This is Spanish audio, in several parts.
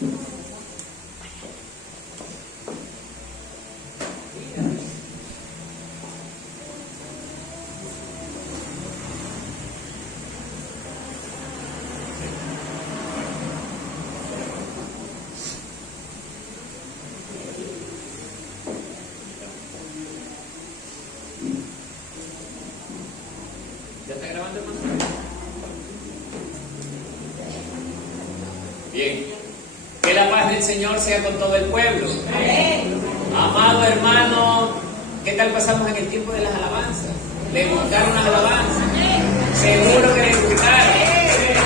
¿Ya está grabando, hermano? Bien. Que la paz del Señor sea con todo el pueblo. Amén. Amado hermano, ¿qué tal pasamos en el tiempo de las alabanzas? ¿Le gustaron las alabanzas? Seguro que les gustaron.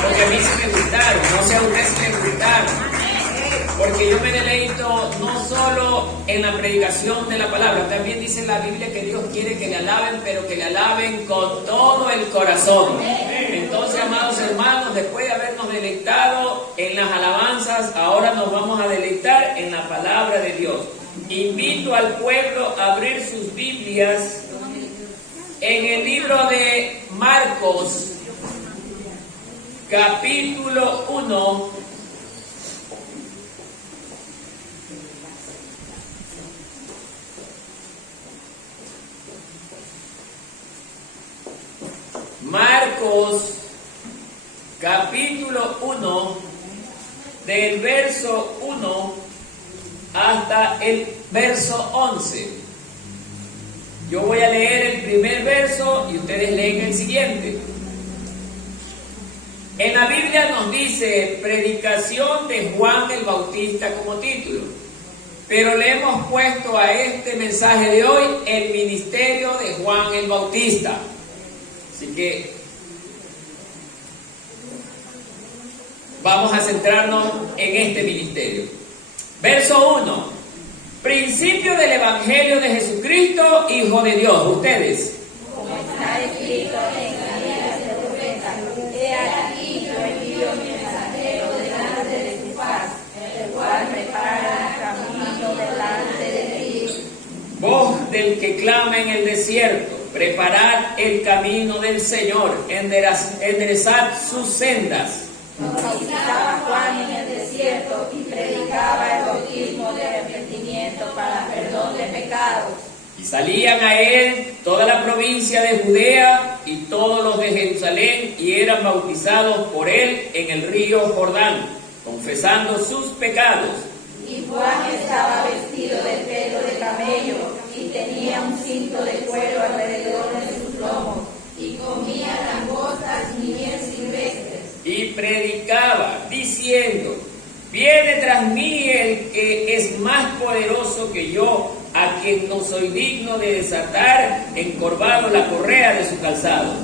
Porque a mí sí me gustaron. No sé a ustedes si les gustaron. Porque yo me deleito no solo en la predicación de la palabra, también dice la Biblia que Dios quiere que le alaben, pero que le alaben con todo el corazón. Entonces, amados hermanos, después de habernos deleitado en las alabanzas, ahora nos vamos a deleitar en la palabra de Dios. Invito al pueblo a abrir sus Biblias en el libro de Marcos, capítulo 1. Marcos, capítulo 1, del verso 1 hasta el verso 11. Yo voy a leer el primer verso y ustedes leen el siguiente. En la Biblia nos dice predicación de Juan el Bautista como título, pero le hemos puesto a este mensaje de hoy el ministerio de Juan el Bautista. Así que vamos a centrarnos en este ministerio. Verso 1. Principio del Evangelio de Jesucristo, Hijo de Dios. Ustedes. Como está escrito en la Biblia del profeta, he aquí yo envío mi mensajero delante de tu paz, el cual prepara el camino delante de ti. Voz del que clama en el desierto, preparad el camino del Señor, enderezad sus sendas. Bautizaba Juan en el desierto y predicaba el bautismo de arrepentimiento para perdón de pecados. Y salían a él toda la provincia de Judea y todos los de Jerusalén, y eran bautizados por él en el río Jordán, confesando sus pecados. Y Juan estaba vestido de pelo de camello y tenía un cinto de cuero alrededor de sus lomos, y comía langostas y miel silvestres. Y predicaba, diciendo: viene tras mí el que es más poderoso que yo, a quien no soy digno de desatar encorvado la correa de su calzado.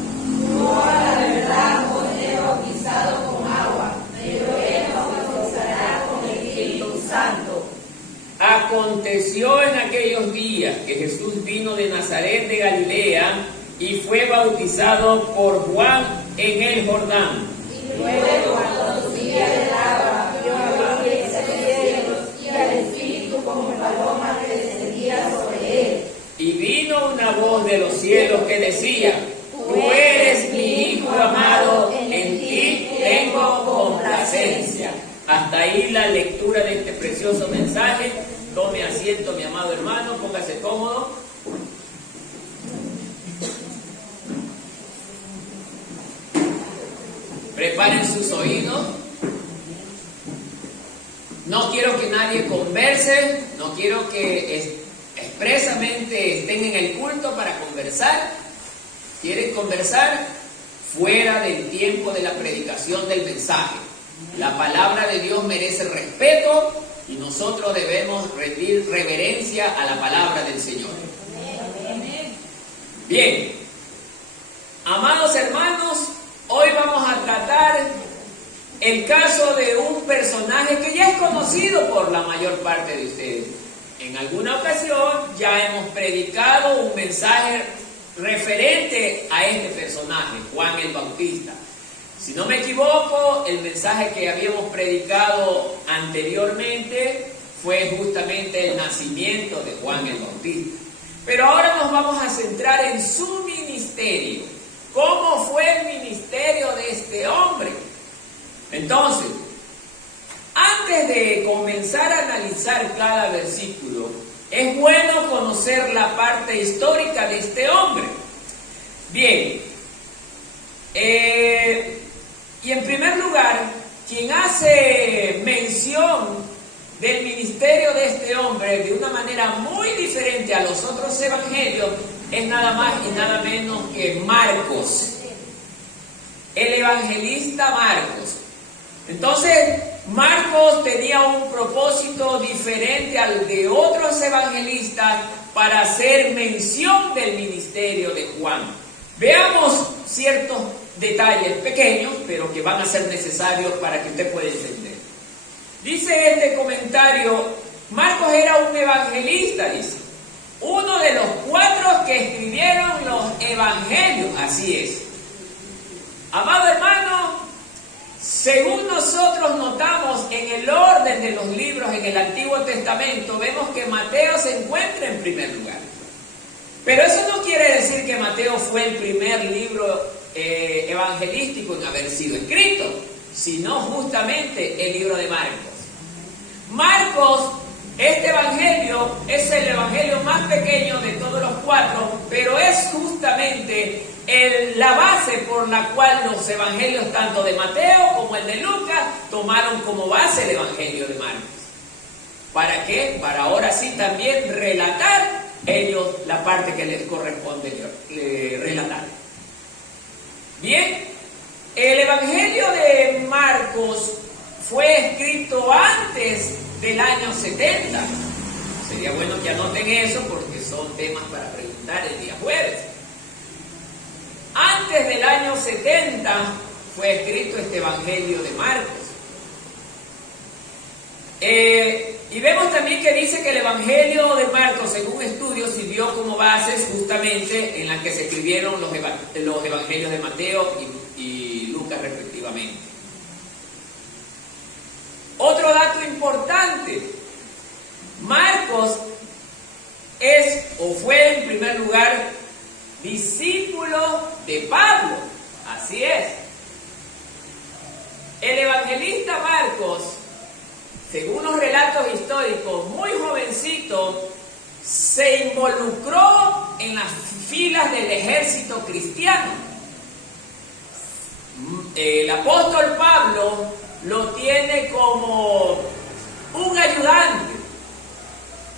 Yo a la verdad os he bautizado con agua, pero él os bautizará con el Espíritu Santo. Aconteció en aquellos días que Jesús vino de Nazaret de Galilea y fue bautizado por Juan en el Jordán. Luego, cuando subía del agua, vio abrirse los cielos y al Espíritu como paloma que descendía sobre él. Y vino una voz de los cielos que decía: tú eres mi Hijo amado, en ti tengo complacencia. Hasta ahí la lectura de este precioso mensaje. Tome asiento, mi amado hermano, póngase cómodo. Preparen sus oídos. No quiero que nadie converse, no quiero que expresamente estén en el culto para conversar. ¿Quieren conversar? Fuera del tiempo de la predicación del mensaje. La palabra de Dios merece respeto y nosotros debemos rendir reverencia a la palabra del Señor. Bien, amados hermanos, hoy vamos a tratar el caso de un personaje que ya es conocido por la mayor parte de ustedes. En alguna ocasión ya hemos predicado un mensaje referente a este personaje, Juan el Bautista. Si no me equivoco, el mensaje que habíamos predicado anteriormente fue justamente el nacimiento de Juan el Bautista. Pero ahora nos vamos a centrar en su ministerio. ¿Cómo fue el ministerio de este hombre? Entonces, antes antes de comenzar a analizar cada versículo, es bueno conocer la parte histórica de este hombre. Bien, y en primer lugar, quien hace mención del ministerio de este hombre de una manera muy diferente a los otros evangelios es nada más y nada menos que Marcos, el evangelista Marcos. Entonces, Marcos tenía un propósito diferente al de otros evangelistas para hacer mención del ministerio de Juan. Veamos ciertos detalles pequeños, pero que van a ser necesarios para que usted pueda entender. Dice este comentario, Marcos era un evangelista, dice, uno de los 4 que escribieron los evangelios, así es. Amado hermano, según nosotros notamos en el orden de los libros en el Antiguo Testamento, vemos que Mateo se encuentra en primer lugar. Pero eso no quiere decir que Mateo fue el primer libro evangelístico en haber sido escrito, sino justamente el libro de Marcos. Marcos, este evangelio, es el evangelio más pequeño de todos los 4, pero es justamente la base por la cual los evangelios tanto de Mateo como el de Lucas tomaron como base el evangelio de Marcos. ¿Para qué? Para ahora sí también relatar ellos la parte que les corresponde relatar. Bien, el evangelio de Marcos fue escrito antes del año 70. Sería bueno que anoten eso porque son temas para preguntar el día jueves. Antes del año 70 fue escrito este evangelio de Marcos. Y vemos también que dice que el evangelio de Marcos, según estudios, sirvió como bases justamente en las que se escribieron los evangelios de Mateo y Lucas respectivamente. Otro dato importante, Marcos es o fue en primer lugar discípulo de Pablo, así es. El evangelista Marcos, según los relatos históricos, muy jovencito, se involucró en las filas del ejército cristiano. El apóstol Pablo lo tiene como un ayudante.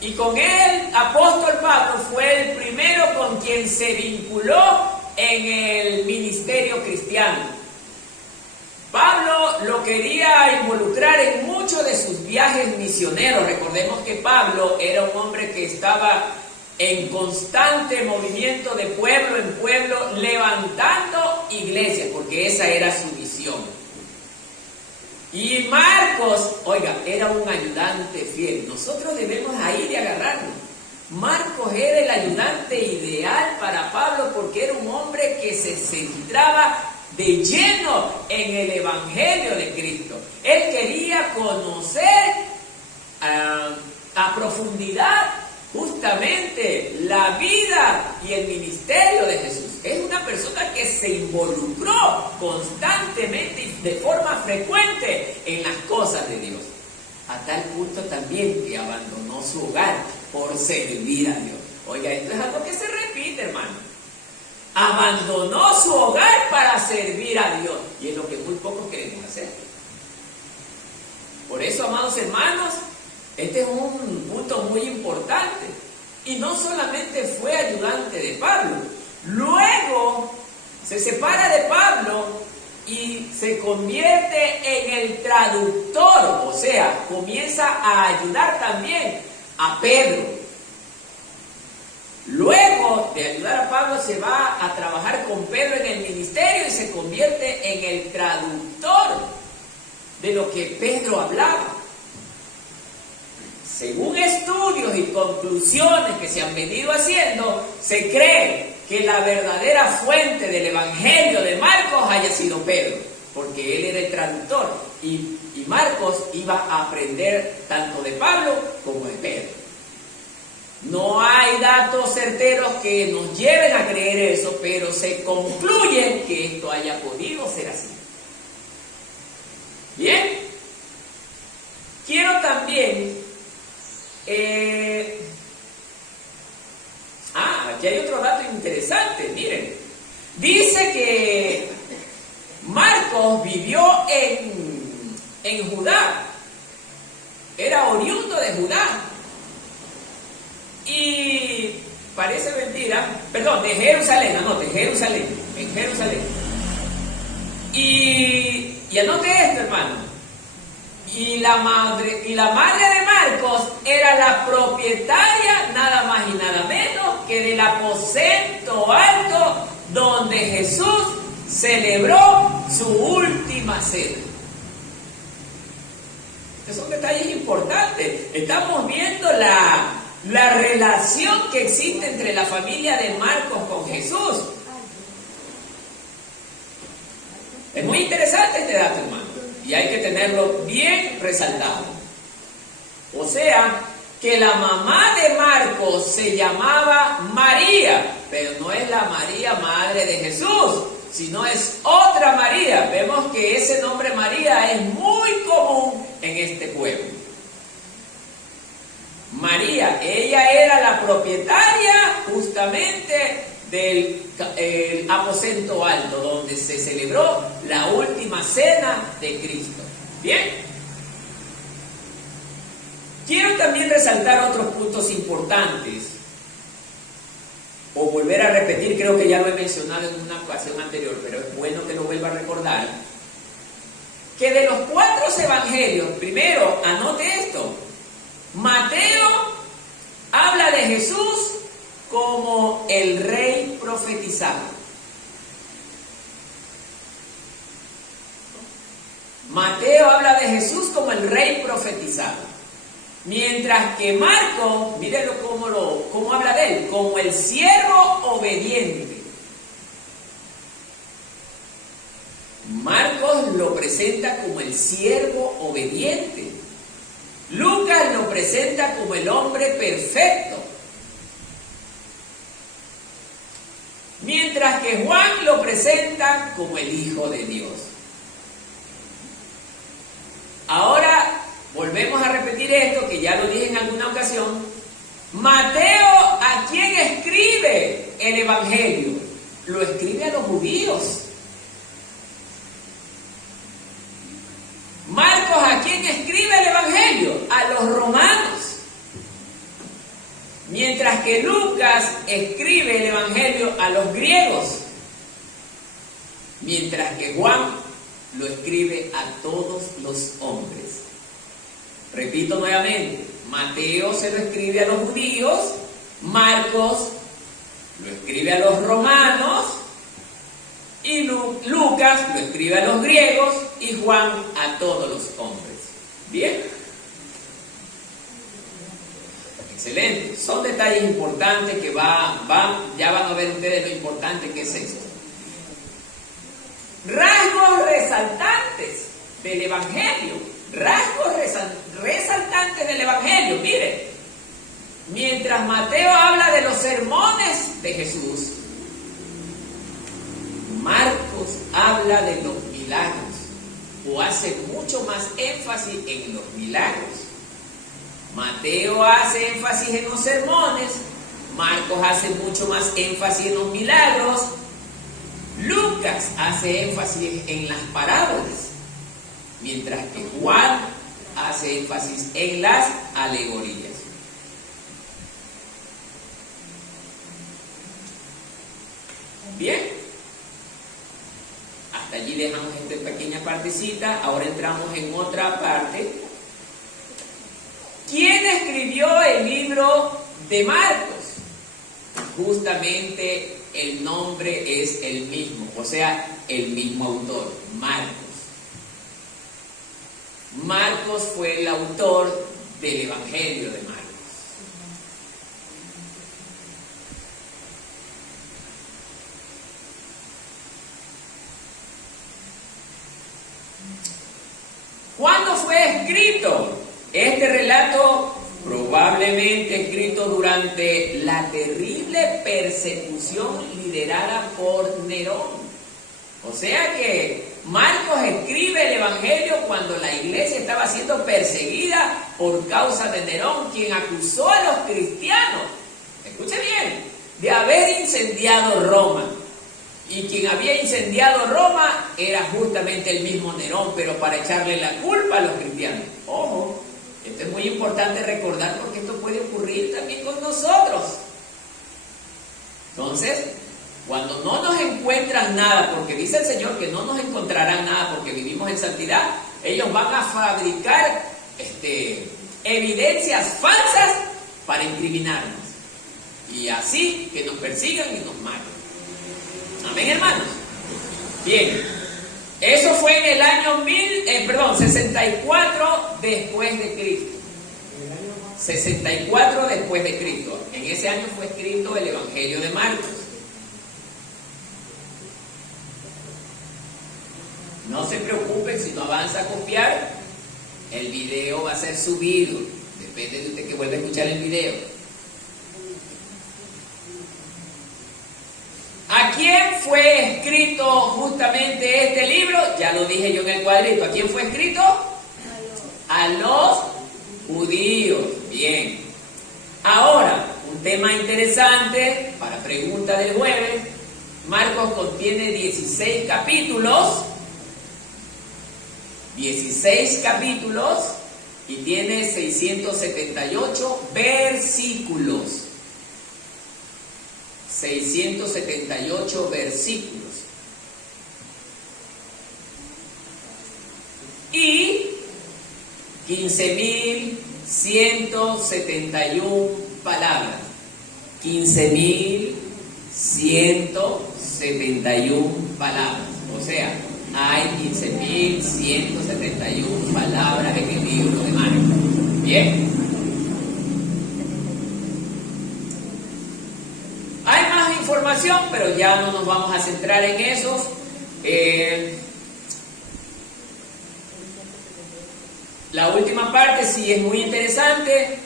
Y con él, apóstol Pablo fue el primero con quien se vinculó en el ministerio cristiano. Pablo lo quería involucrar en muchos de sus viajes misioneros. Recordemos que Pablo era un hombre que estaba en constante movimiento de pueblo en pueblo, levantando iglesias, porque esa era su misión. Y Marcos, oiga, era un ayudante fiel. Nosotros debemos ahí de agarrarnos. Marcos era el ayudante ideal para Pablo porque era un hombre que se centraba de lleno en el evangelio de Cristo. Él quería conocer a profundidad justamente la vida y el ministerio de Jesús. Es una persona que se involucró constantemente y de forma frecuente en las cosas de Dios, a tal punto también que abandonó su hogar por servir a Dios. Oiga, esto es algo que se repite, hermano. Abandonó su hogar para servir a Dios, y es lo que muy pocos queremos hacer. Por eso, amados hermanos, este es un punto muy importante. Y no solamente fue ayudante de Pablo, luego se separa de Pablo y se convierte en el traductor, o sea, comienza a ayudar también a Pedro. Luego de ayudar a Pablo se va a trabajar con Pedro en el ministerio y se convierte en el traductor de lo que Pedro hablaba. Según estudios y conclusiones que se han venido haciendo, se cree que la verdadera fuente del evangelio de Marcos haya sido Pedro, porque él era el traductor y Marcos iba a aprender tanto de Pablo como de Pedro. No hay datos certeros que nos lleven a creer eso, pero se concluye que esto haya podido ser así. Bien. también, aquí hay otro dato interesante, miren. Dice que Marcos vivió en Judá, era oriundo de Judá, y parece mentira, perdón, de Jerusalén, anote, Jerusalén, en Jerusalén. Y anote esto, hermano. Y la madre de Marcos era la propietaria, nada más y nada menos, que del aposento alto donde Jesús celebró su última cena. Estos son detalles importantes. Estamos viendo la relación que existe entre la familia de Marcos con Jesús. Es muy interesante este dato, hermano, y hay que tenerlo bien resaltado. O sea, que la mamá de Marcos se llamaba María, pero no es la María madre de Jesús, sino es otra María. Vemos que ese nombre María es muy común en este pueblo. María, ella era la propietaria justamente del aposento alto, donde se celebró la última cena de Cristo. Bien. Quiero también resaltar otros puntos importantes, o volver a repetir, creo que ya lo he mencionado en una ocasión anterior, pero es bueno que lo vuelva a recordar, que de los 4 evangelios, primero, anote esto, Mateo habla de Jesús como el rey profetizado. Mateo habla de Jesús como el rey profetizado. Mientras que Marcos, mírenlo cómo habla de él, como el siervo obediente. Marcos lo presenta como el siervo obediente. Lucas lo presenta como el hombre perfecto. Mientras que Juan lo presenta como el Hijo de Dios. Ahora, volvemos a repetir esto, que ya lo dije en alguna ocasión. Mateo, ¿a quién escribe el Evangelio? Lo escribe a los judíos. Marcos, ¿a quién escribe el Evangelio? A los romanos. Mientras que Lucas escribe el Evangelio a los griegos. Mientras que Juan lo escribe a todos los hombres. Repito nuevamente, Mateo se lo escribe a los judíos, Marcos lo escribe a los romanos, y Lucas lo escribe a los griegos, y Juan a todos los hombres. ¿Bien? Excelente. Son detalles importantes que ya van a ver ustedes lo importante que es esto. Rasgos resaltantes del Evangelio. Rasgos resaltantes del Evangelio. Mire, mientras Mateo habla de los sermones de Jesús, Marcos habla de los milagros, o hace mucho más énfasis en los milagros. Mateo hace énfasis en los sermones, Marcos hace mucho más énfasis en los milagros, Lucas hace énfasis en las parábolas, mientras que Juan hace énfasis en las alegorías. Bien, hasta allí dejamos esta pequeña partecita. Ahora entramos en otra parte. ¿Quién escribió el libro de Marcos? Justamente el nombre es el mismo, o sea, el mismo autor, Marcos. Marcos fue el autor del Evangelio de Marcos. ¿Cuándo fue escrito? Este relato probablemente escrito durante la terrible persecución liderada por Nerón. O sea que Marcos escribe el Evangelio cuando la iglesia estaba siendo perseguida por causa de Nerón, quien acusó a los cristianos, escuche bien, de haber incendiado Roma. Y quien había incendiado Roma era justamente el mismo Nerón, pero para echarle la culpa a los cristianos. Ojo, esto es muy importante recordar porque esto puede ocurrir también con nosotros. Entonces, cuando no nos encuentran nada, porque dice el Señor que no nos encontrarán nada porque vivimos en santidad, ellos van a fabricar evidencias falsas para incriminarnos. Y así que nos persigan y nos maten. Amén, hermanos. Bien, eso fue en el año 64 después de Cristo. 64 después de Cristo. En ese año fue escrito el Evangelio de Marcos. No se preocupen si no avanza a copiar, el video va a ser subido. Depende de usted que vuelva a escuchar el video. ¿A quién fue escrito justamente este libro? Ya lo dije yo en el cuadrito. ¿A quién fue escrito? A los judíos. Bien. Ahora, un tema interesante para pregunta del jueves. Marcos contiene 16 capítulos. 16 capítulos y tiene 678 versículos. 678 versículos. Y 15.171 palabras. 15.171 palabras. O sea, hay 15.171 palabras en el libro de Marcos. Bien. Hay más información, pero ya no nos vamos a centrar en eso. La última parte sí es muy interesante.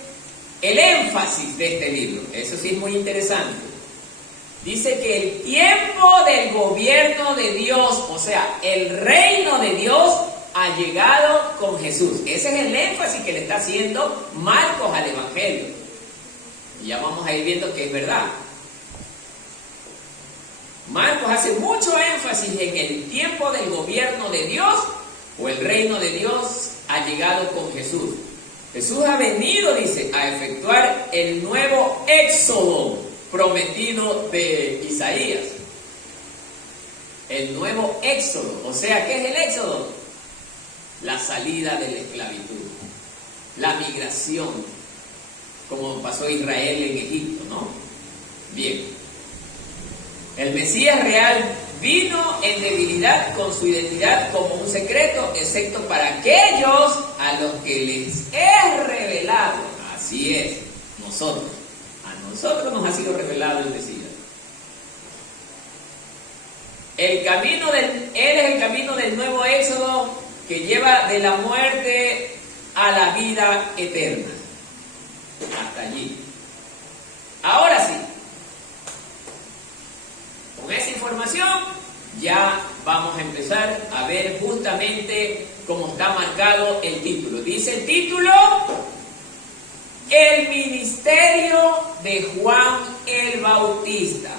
El énfasis de este libro, eso sí es muy interesante. Dice que el tiempo del gobierno de Dios, o sea, el reino de Dios ha llegado con Jesús. Ese es el énfasis que le está haciendo Marcos al Evangelio. Y ya vamos a ir viendo que es verdad. Marcos hace mucho énfasis en el tiempo del gobierno de Dios, o el reino de Dios ha llegado con Jesús. Jesús ha venido, dice, a efectuar el nuevo éxodo prometido de Isaías. El nuevo éxodo. O sea, ¿qué es el éxodo? La salida de la esclavitud, la migración, como pasó Israel en Egipto, ¿no? Bien. El Mesías real vino en debilidad con su identidad como un secreto, excepto para aquellos a los que les es revelado. Así es, nosotros. A nosotros nos ha sido revelado el Mesías. Él es el camino del nuevo éxodo que lleva de la muerte a la vida eterna. Hasta allí. Ahora sí. Con esa información ya vamos a empezar a ver justamente cómo está marcado el título. Dice el título: el ministerio de Juan el Bautista.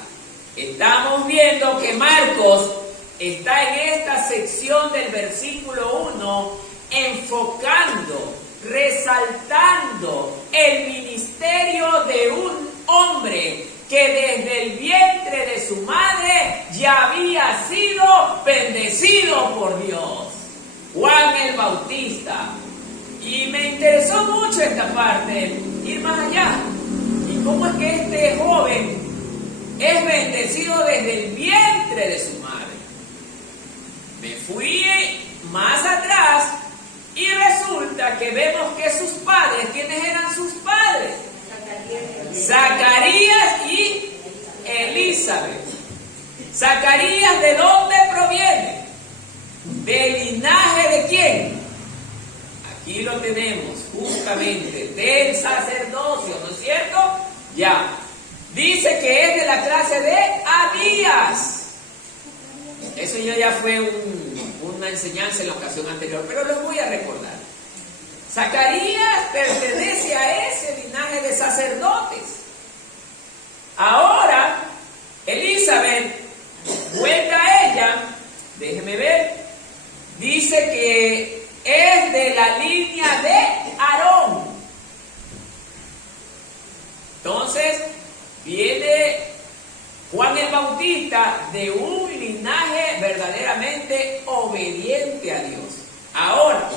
Estamos viendo que Marcos está en esta sección del versículo 1 enfocando, resaltando el ministerio de un hombre que desde el vientre de su madre ya había sido bendecido por Dios, Juan el Bautista. Y me interesó mucho esta parte, ir más allá. ¿Y cómo es que este joven es bendecido desde el vientre de su madre? Me fui más atrás y resulta que vemos que sus padres, ¿quiénes eran sus padres? Zacarías y Elizabeth. Zacarías, ¿de dónde proviene? ¿Del linaje de quién? Aquí lo tenemos, justamente, del sacerdocio, ¿no es cierto? Ya. Dice que es de la clase de Abías. Eso ya fue un una enseñanza en la ocasión anterior, pero los voy a recordar. Zacarías pertenece a ese linaje de sacerdotes. Ahora, Elizabeth, vuelta a ella, déjeme ver, dice que es de la línea de Aarón. Entonces, viene Juan el Bautista de un linaje verdaderamente obediente a Dios. Ahora,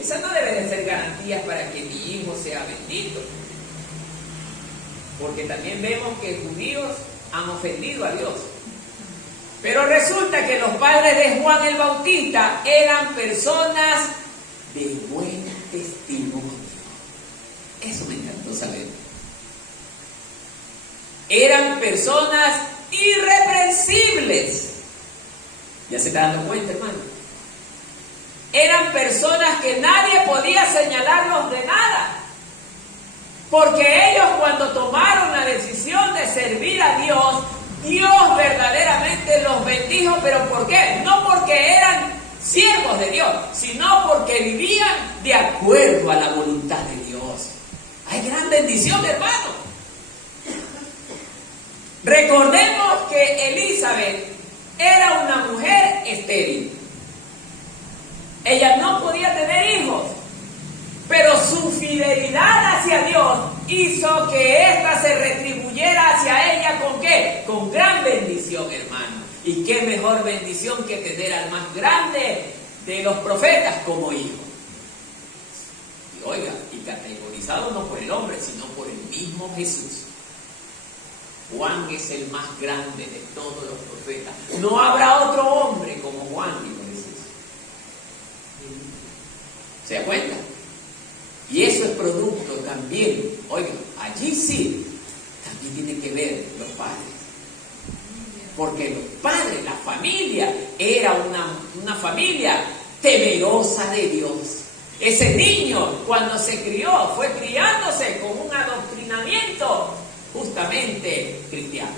esa no debe de ser garantía para que mi hijo sea bendito. Porque también vemos que judíos han ofendido a Dios. Pero resulta que los padres de Juan el Bautista eran personas de buen testimonio. Eso me encantó saber. Eran personas irreprensibles. ¿Ya se está dando cuenta, hermano? Eran personas que nadie podía señalarlos de nada. Porque ellos, cuando tomaron la decisión de servir a Dios, Dios verdaderamente los bendijo. ¿Pero por qué? No porque eran siervos de Dios, sino porque vivían de acuerdo a la voluntad de Dios. Hay gran bendición, hermano. Recordemos que Elizabeth era una mujer estéril. Ella no podía tener hijos, pero su fidelidad hacia Dios hizo que ésta se retribuyera hacia ella ¿con qué? Con gran bendición, hermano. Y qué mejor bendición que tener al más grande de los profetas como hijo. Y oiga, y categorizado no por el hombre, sino por el mismo Jesús. Juan es el más grande de todos los profetas. No habrá otro hombre como Juan, dijo Jesús. ¿Se da cuenta? Y eso es producto también, oigan, allí sí, también tienen que ver los padres. Porque los padres, la familia, era una familia temerosa de Dios. Ese niño, cuando se crió, fue criándose con un adoctrinamiento justamente cristiano.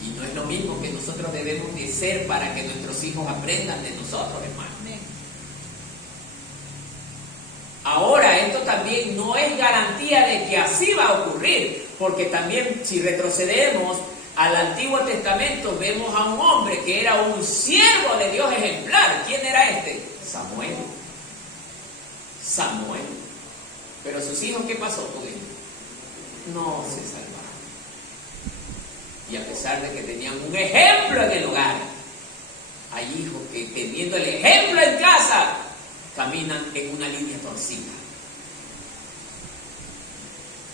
Y no es lo mismo que nosotros debemos de ser para que nuestros hijos aprendan de nosotros, hermano. Ahora, esto también no es garantía de que así va a ocurrir, porque también si retrocedemos al Antiguo Testamento, vemos a un hombre que era un siervo de Dios ejemplar. ¿Quién era este? Samuel. Pero sus hijos, ¿qué pasó con ellos? No se salvaron. Y a pesar de que tenían un ejemplo en el hogar, hay hijos que teniendo el ejemplo en casa, caminan en una línea torcida.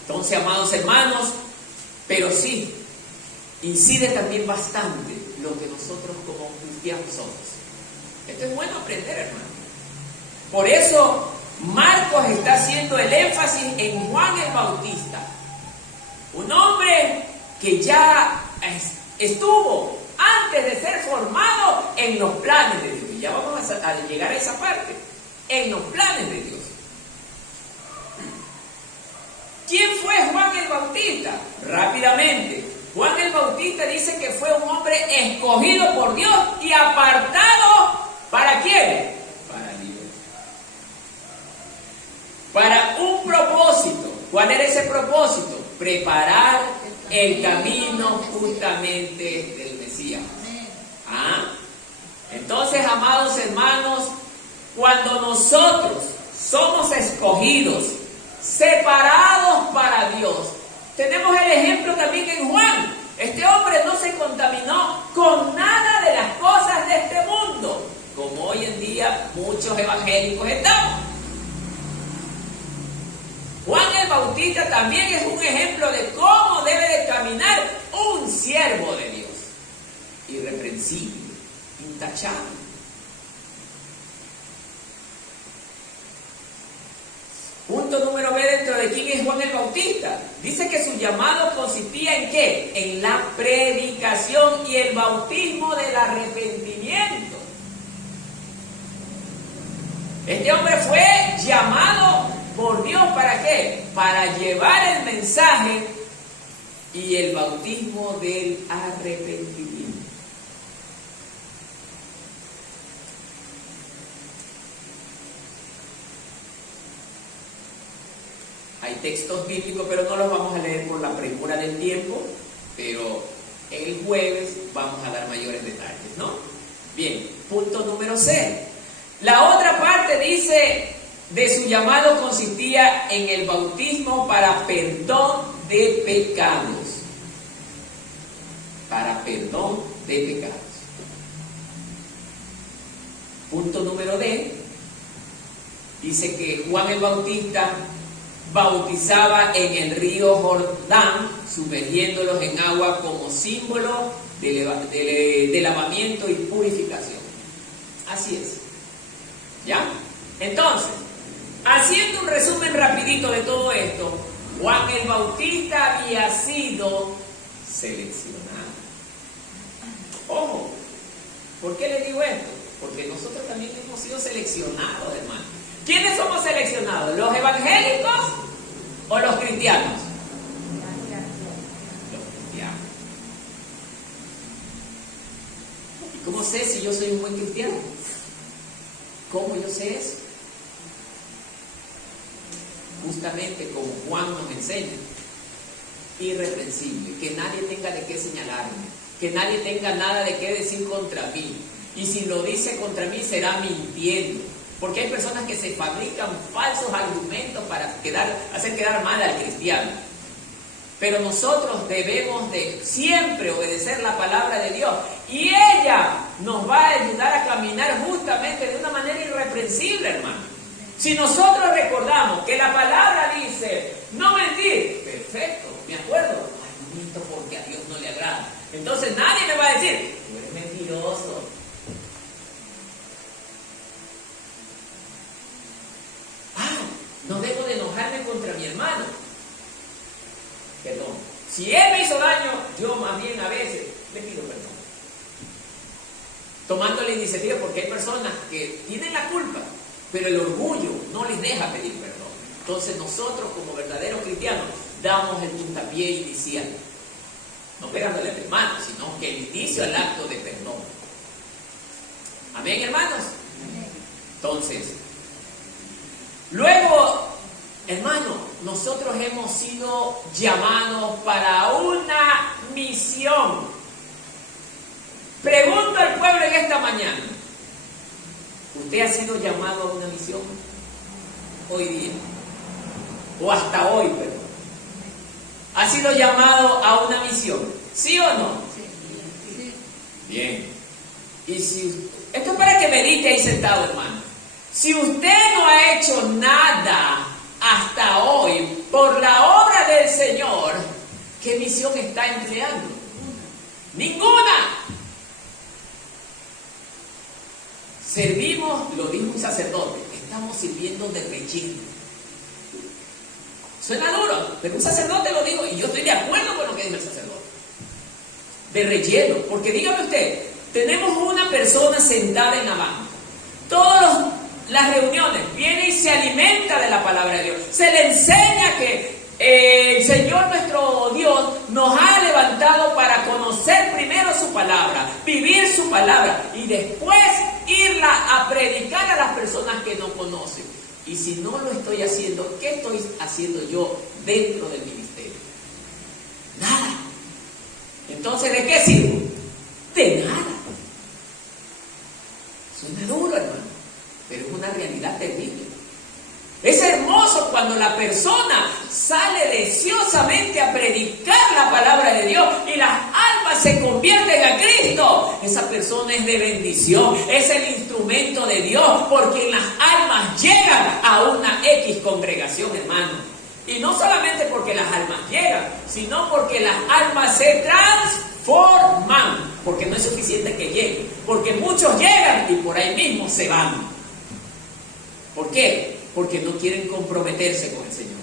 Entonces, amados hermanos, pero sí, incide también bastante lo que nosotros como cristianos somos. Esto es bueno aprender, hermano. Por eso, Marcos está haciendo el énfasis en Juan el Bautista. Un hombre que ya estuvo antes de ser formado en los planes de Dios. Y ya vamos a llegar a esa parte. En los planes de Dios. ¿Quién fue Juan el Bautista? Rápidamente. Juan el Bautista dice que fue un hombre escogido por Dios y apartado. ¿Para quién? Para Dios. Para un propósito. ¿Cuál era ese propósito? Preparar el camino justamente del Mesías. Entonces, amados hermanos, cuando nosotros somos escogidos, separados para Dios, tenemos el ejemplo también en Juan. Este hombre no se contaminó con nada de las cosas de este mundo, como hoy en día muchos evangélicos estamos. Juan el Bautista también es un ejemplo de cómo debe de caminar un siervo de Dios. Irreprensible, intachable. Punto número B dentro de quién es Juan el Bautista. Dice que su llamado consistía en ¿qué? En la predicación y el bautismo del arrepentimiento. Este hombre fue llamado por Dios ¿para qué? Para llevar el mensaje y el bautismo del arrepentimiento. Hay textos bíblicos, pero no los vamos a leer por la premura del tiempo, pero el jueves vamos a dar mayores detalles, ¿no? Bien, punto número C. La otra parte dice, de su llamado consistía en el bautismo para perdón de pecados. Para perdón de pecados. Punto número D. Dice que Juan el Bautista bautizaba en el río Jordán, sumergiéndolos en agua como símbolo de lavamiento y purificación. Así es. ¿Ya? Entonces, haciendo un resumen rapidito de todo esto, Juan el Bautista había sido seleccionado. Ojo, ¿por qué les digo esto? Porque nosotros también hemos sido seleccionados, hermano. ¿Quiénes somos seleccionados? ¿Los evangélicos o los cristianos? Los cristianos. ¿Y cómo sé si yo soy un buen cristiano? ¿Cómo yo sé eso? Justamente como Juan nos enseña, irreprensible, que nadie tenga de qué señalarme, que nadie tenga nada de qué decir contra mí, y si lo dice contra mí será mintiendo, porque hay personas que se fabrican falsos argumentos para hacer quedar mal al cristiano. Pero nosotros debemos de siempre obedecer la palabra de Dios, y ella nos va a ayudar a caminar justamente de una manera irreprensible, hermano. Si nosotros recordamos que la palabra dice no mentir, perfecto, me acuerdo, ay, no miento porque a Dios no le agrada. Entonces nadie me va a decir, tú eres mentiroso. No debo de enojarme contra mi hermano. Perdón. Si él me hizo daño, yo más bien a veces le pido perdón. Tomando la iniciativa, porque hay personas que tienen la culpa, pero el orgullo no les deja pedir perdón. Entonces nosotros como verdaderos cristianos damos el puntapié inicial. No pegándole al hermano, sino que el inicio al acto de perdón. Amén, hermanos. Entonces, luego, hermano, nosotros hemos sido llamados para una misión. Pregunto al pueblo en esta mañana, ¿usted ha sido llamado a una misión hoy día? O hasta hoy, perdón. ¿Ha sido llamado a una misión? ¿Sí o no? Sí. Bien. Y si esto es para que medite ahí sentado, hermano. Si usted no ha hecho nada hasta hoy por la obra del Señor, ¿qué misión está empleando? Ninguna. Servimos, lo dijo un sacerdote, estamos sirviendo de relleno. Suena duro, pero un sacerdote lo dijo y yo estoy de acuerdo con lo que dijo el sacerdote. De relleno, porque dígame usted, tenemos una persona sentada en la banca. Todas las reuniones viene y se alimenta de la palabra de Dios. Se le enseña que el Señor nuestro Dios nos ha levantado para conocer primero su palabra, vivir su palabra y después irla a predicar a las personas que no conocen. Y si no lo estoy haciendo, ¿qué estoy haciendo yo dentro del ministerio? Nada. Entonces, ¿de qué sirvo? De nada. Suena duro, hermano, pero es una realidad terrible. Es hermoso cuando la persona sale deseosamente a predicar la palabra de Dios y las almas se convierten a Cristo. Esa persona es de bendición, es el instrumento de Dios, porque las almas llegan a una X congregación, hermano. Y no solamente porque las almas llegan, sino porque las almas se transforman. Porque no es suficiente que lleguen, porque muchos llegan y por ahí mismo se van. ¿Por qué? Porque no quieren comprometerse con el Señor.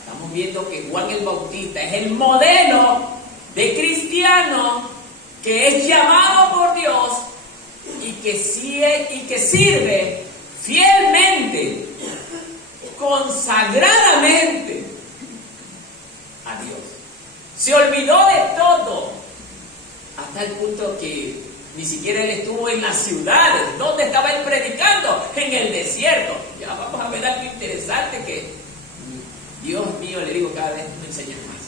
Estamos viendo que Juan el Bautista es el modelo de cristiano que es llamado por Dios y que sirve fielmente consagradamente a Dios. Se olvidó de todo, hasta el punto que ni siquiera él estuvo en las ciudades. ¿Dónde estaba él predicando? En el desierto. Ya vamos a ver algo interesante que, Dios mío, le digo, cada vez me enseñas más.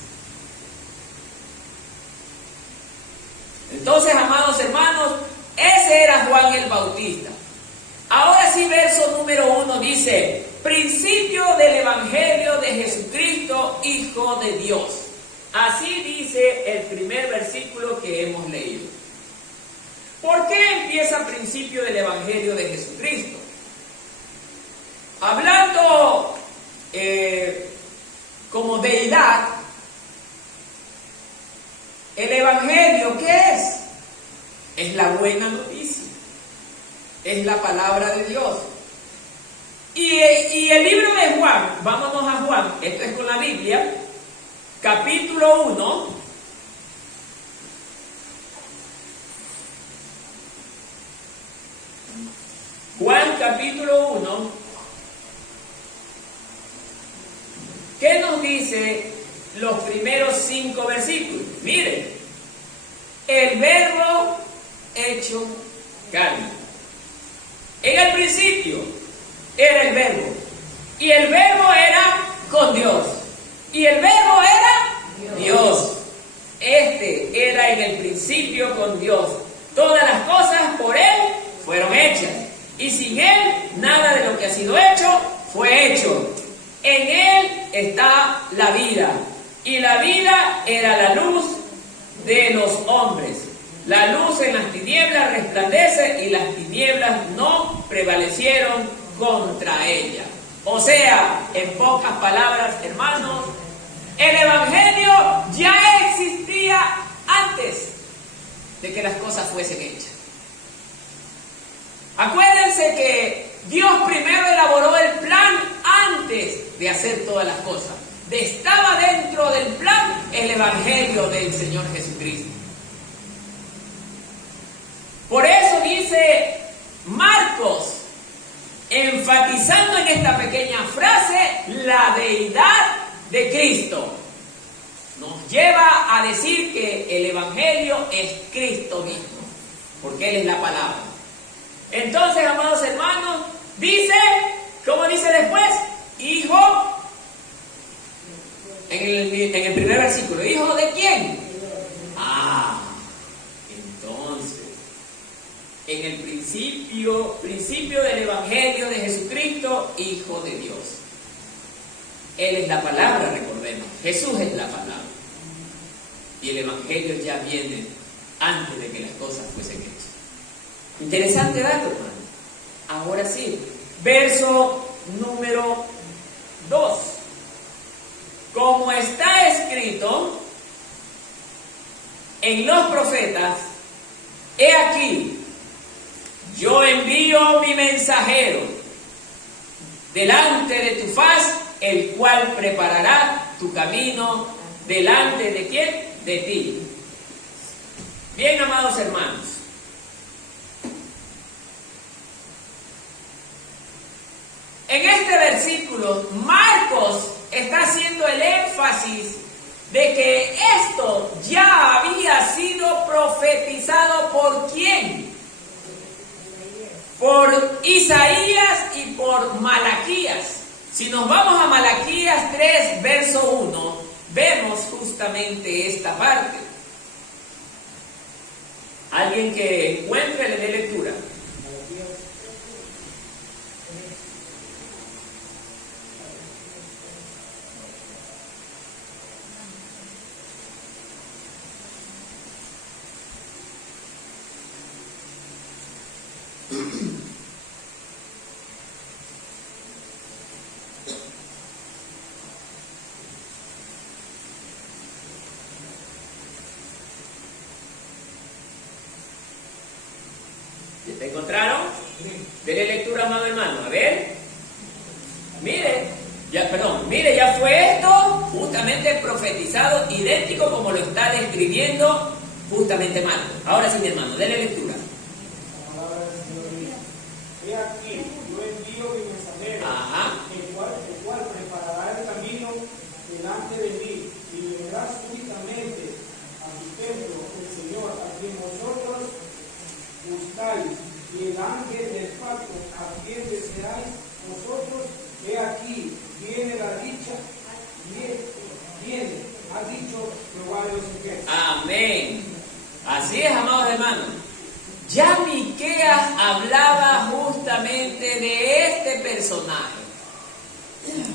Entonces, amados hermanos, ese era Juan el Bautista. Ahora sí, verso número 1 dice: principio del Evangelio de Jesucristo, Hijo de Dios. Así dice el primer versículo que hemos leído. ¿Por qué empieza principio del Evangelio de Jesucristo? Hablando como deidad, el Evangelio, ¿qué es? Es la buena noticia. Es la palabra de Dios. Y el libro de Juan, vámonos a Juan, esto es con la Biblia, capítulo 1. Juan capítulo 1. ¿Qué nos dice los primeros 5 versículos? Miren, el verbo hecho carne. En el principio era el verbo, y el verbo era con Dios, y el verbo era Dios. Este era en el principio con Dios. Todas las cosas por Él fueron hechas, y sin Él nada de lo que ha sido hecho fue hecho. En Él está la vida, y la vida era la luz de los hombres. La luz en las tinieblas resplandece, y las tinieblas no prevalecieron contra ella. O sea, en pocas palabras, hermanos, el Evangelio ya existía antes de que las cosas fuesen hechas. Acuérdense que Dios primero elaboró el plan antes de hacer todas las cosas. Estaba dentro del plan el Evangelio del Señor Jesucristo. Por eso dice Marcos, enfatizando en esta pequeña frase la deidad de Cristo, nos lleva a decir que el Evangelio es Cristo mismo, porque Él es la palabra. Entonces, amados hermanos, dice, ¿cómo dice después? Hijo, en el primer versículo, ¿hijo de quién? Entonces, en el principio del Evangelio de Jesucristo, Hijo de Dios. Él es la palabra, recordemos. Jesús es la palabra. Y el Evangelio ya viene antes de que las cosas fuesen hechas. Interesante dato, hermano. Ahora sí, verso número 2. Como está escrito en los profetas, he aquí, yo envío mi mensajero delante de tu faz, el cual preparará tu camino delante de ¿quién? De ti. Bien, amados hermanos, en este versículo Marcos está haciendo el énfasis de que esto ya había sido profetizado ¿por quién? Por Isaías y por Malaquías. Si nos vamos a Malaquías 3, verso 1, vemos justamente esta parte. Alguien que encuentre, le dé lectura. ¿Te encontraron? Dele lectura, amado hermano. A ver. Mire, ya fue esto justamente profetizado, idéntico como lo está describiendo justamente Marcos. Ahora sí, mi hermano, dele lectura. He aquí, yo envío mi mensajero, el cual quien vosotros buscáis, y el ángel del pacto, a quien deseáis vosotros, he aquí, viene la dicha, viene, ha dicho Jehová de los ejércitos. Amén. Así es, amados hermanos. Ya Miqueas hablaba justamente de este personaje.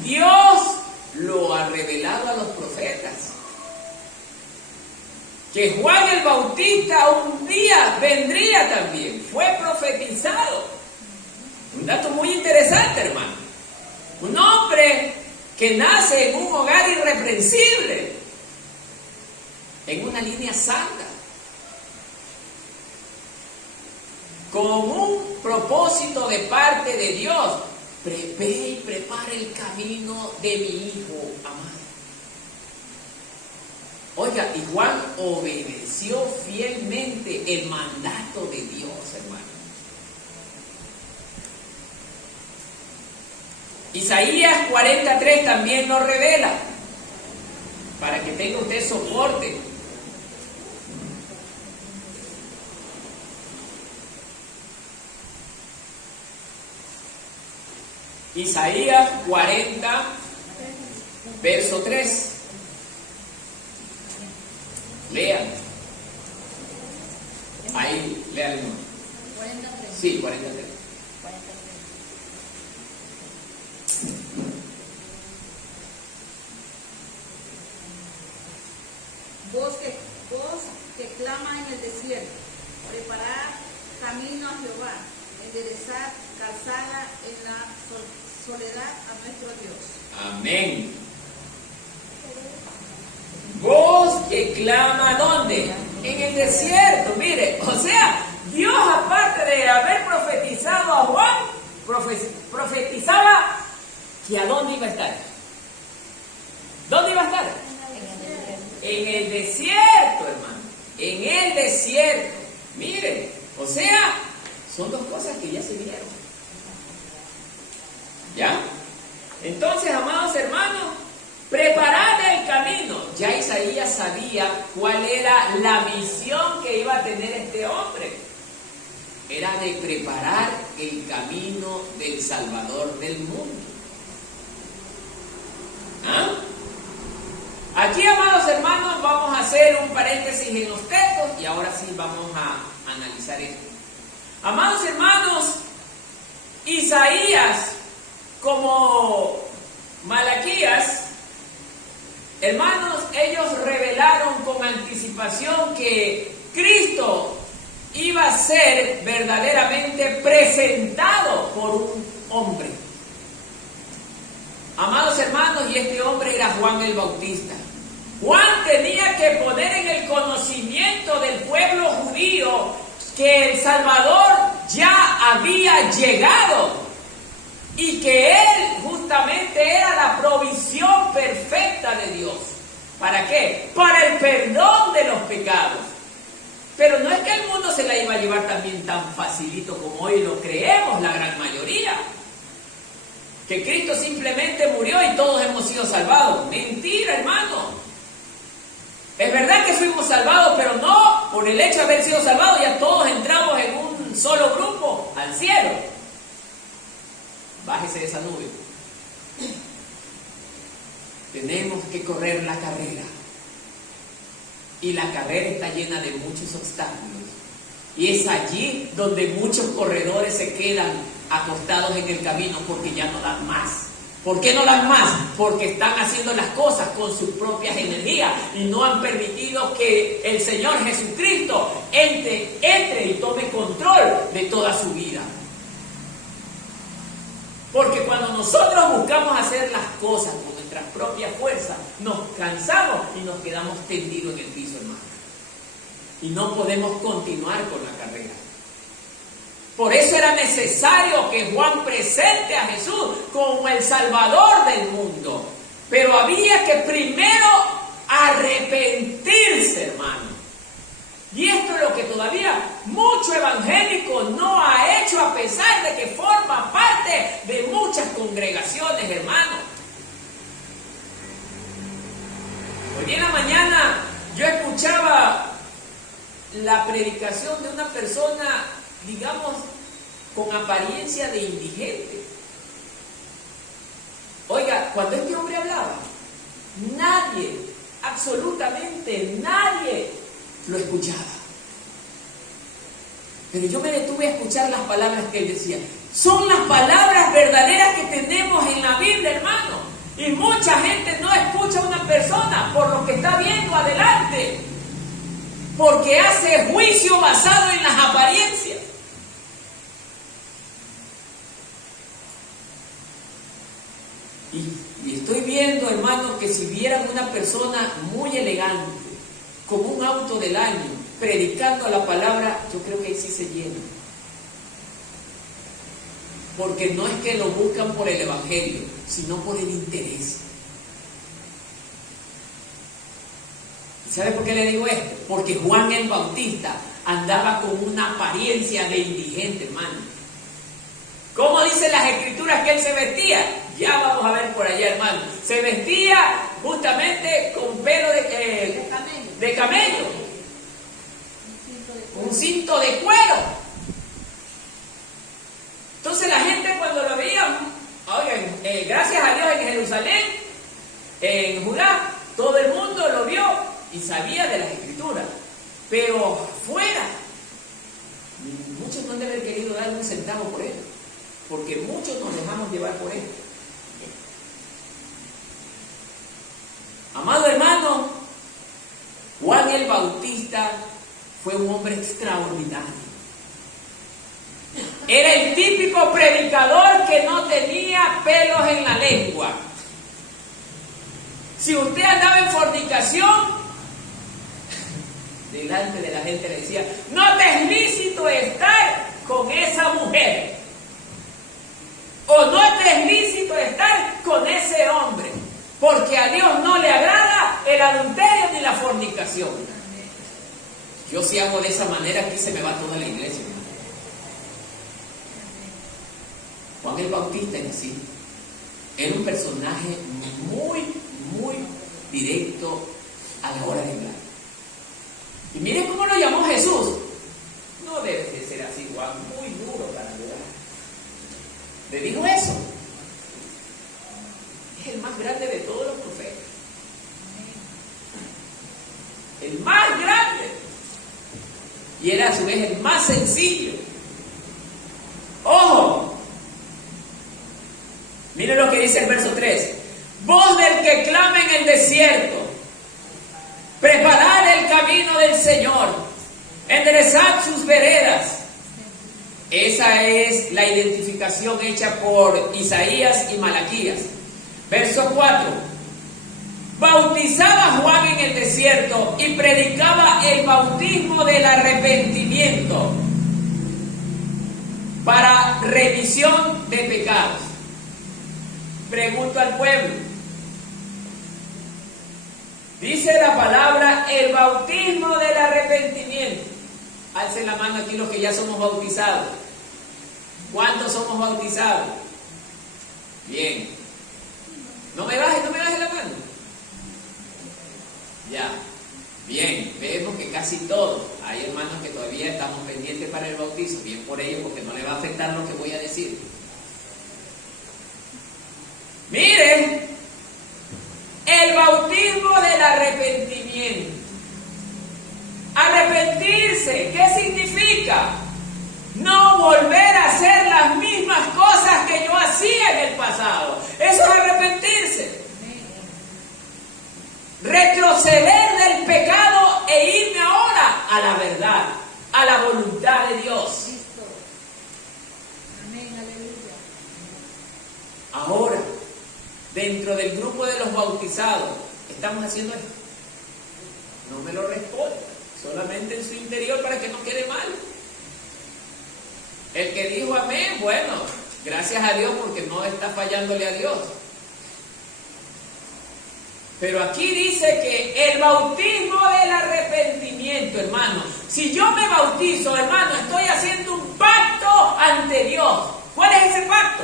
Dios lo ha revelado a los profetas. Que Juan el Bautista un día vendría también. Fue profetizado. Un dato muy interesante, hermano. Un hombre que nace en un hogar irreprensible. En una línea santa. Con un propósito de parte de Dios. Ve y prepara el camino de mi hijo amado. Oiga, y Juan obedeció fielmente el mandato de Dios, hermano. Isaías 43 también lo revela, para que tenga usted soporte. Isaías 40, verso 3. Lean. Ahí, lean. 43. Sí, 43. Voz que clama en el desierto, preparad camino a Jehová, enderezad calzada en la soledad a nuestro Dios. Amén. Voz que clama, ¿dónde? En el desierto. Mire, o sea, Dios, aparte de haber profetizado a Juan, profetizaba que a dónde iba a estar. ¿Dónde iba a estar? En el desierto, hermano. En el desierto. Mire, o sea, son dos cosas que ya se vieron. ¿Ya? Entonces, amados hermanos, preparad el camino. Ya Isaías sabía cuál era la misión que iba a tener este hombre. Era de preparar el camino del Salvador del mundo. ¿Ah? Aquí, amados hermanos, vamos a hacer un paréntesis en los textos y ahora sí vamos a analizar esto. Amados hermanos, Isaías como Malaquías, hermanos, ellos revelaron con anticipación que Cristo iba a ser verdaderamente presentado por un hombre. Amados hermanos, y este hombre era Juan el Bautista. Juan tenía que poner en el conocimiento del pueblo judío que el Salvador ya había llegado y que Él justamente era la provisión perfecta de Dios. ¿Para qué? Para el perdón de los pecados. Pero no es que el mundo se la iba a llevar también tan facilito como hoy lo creemos la gran mayoría. Que Cristo simplemente murió y todos hemos sido salvados. Mentira, hermano. Es verdad que fuimos salvados, pero no por el hecho de haber sido salvados ya todos entramos en un solo grupo al cielo. Bájese de esa nube. Tenemos que correr la carrera. Y la carrera está llena de muchos obstáculos. Y es allí donde muchos corredores se quedan acostados en el camino porque ya no dan más. ¿Por qué no dan más? Porque están haciendo las cosas con sus propias energías y no han permitido que el Señor Jesucristo entre y tome control de toda su vida. Porque cuando nosotros buscamos hacer las cosas con nuestras propias fuerzas, nos cansamos y nos quedamos tendidos en el piso, hermano. Y no podemos continuar con la carrera. Por eso era necesario que Juan presente a Jesús como el Salvador del mundo. Pero había que primero arrepentirse, hermano. Y esto es lo que todavía mucho evangélico no ha hecho, a pesar de que forma parte de muchas congregaciones, hermano. Hoy en la mañana yo escuchaba la predicación de una persona, digamos, con apariencia de indigente. Oiga, cuando este hombre hablaba, nadie, absolutamente nadie, lo escuchaba. Pero yo me detuve a escuchar las palabras que él decía. Son las palabras verdaderas que tenemos en la Biblia, hermano. Y mucha gente no escucha a una persona por lo que está viendo adelante, porque hace juicio basado en las apariencias. Y estoy viendo, hermano, que si vieran una persona muy elegante, como un auto del año, predicando la palabra, yo creo que ahí sí se llena. Porque no es que lo buscan por el evangelio, sino por el interés. ¿Sabe por qué le digo esto? Porque Juan el Bautista andaba con una apariencia de indigente, hermano. ¿Cómo dicen las escrituras que él se vestía? Ya vamos a ver por allá, hermano. Se vestía justamente con pelo de camello. Un cinto de cuero. Entonces la gente cuando lo veía, oigan, gracias a Dios en Jerusalén, en Judá, todo el mundo lo vio y sabía de las escrituras. Pero afuera, muchos no han de haber querido dar un centavo por él, porque muchos nos dejamos llevar por él. Amado hermano, Juan el Bautista fue un hombre extraordinario. Era el típico predicador que no tenía pelos en la lengua. Si usted andaba en fornicación, delante de la gente le decía: no te es lícito estar con esa mujer, o no te es lícito estar con ese hombre, porque a Dios no le agrada el adulterio ni la fornicación. Yo si hago de esa manera, aquí se me va toda la iglesia. Juan el Bautista en sí era un personaje muy directo a la hora de hablar. Y miren cómo lo llamó Jesús. No debe de ser así, Juan, muy duro para hablar. Le dijo eso. Es el más grande de todos los profetas. El más grande. Y era a su vez el más sencillo. ¡Ojo! Miren lo que dice el verso 3. Voz del que clama en el desierto, preparad el camino del Señor, enderezad sus veredas. Esa es la identificación hecha por Isaías y Malaquías. Verso 4. Bautizaba Juan en el desierto y predicaba el bautismo del arrepentimiento para remisión de pecados. Pregunto al pueblo. Dice la palabra el bautismo del arrepentimiento. Alcen la mano aquí los que ya somos bautizados. ¿Cuántos somos bautizados? Bien. No me bajes la mano. Ya. Bien, vemos que casi todos. Hay hermanos que todavía estamos pendientes para el bautizo. Bien por ello, porque no le va a afectar lo que voy a decir. Miren, el bautismo del arrepentimiento. Arrepentirse, ¿qué significa? No volver a hacer las mismas cosas que yo hacía en el pasado. Eso es arrepentirse. Retroceder del pecado e irme ahora a la verdad, a la voluntad de Dios. Ahora, dentro del grupo de los bautizados, ¿estamos haciendo esto? No me lo responda, solamente en su interior para que no quede mal. El que dijo amén, bueno, gracias a Dios porque no está fallándole a Dios. Pero aquí dice que el bautismo del arrepentimiento, hermano. Si yo me bautizo, hermano, estoy haciendo un pacto ante Dios. ¿Cuál es ese pacto?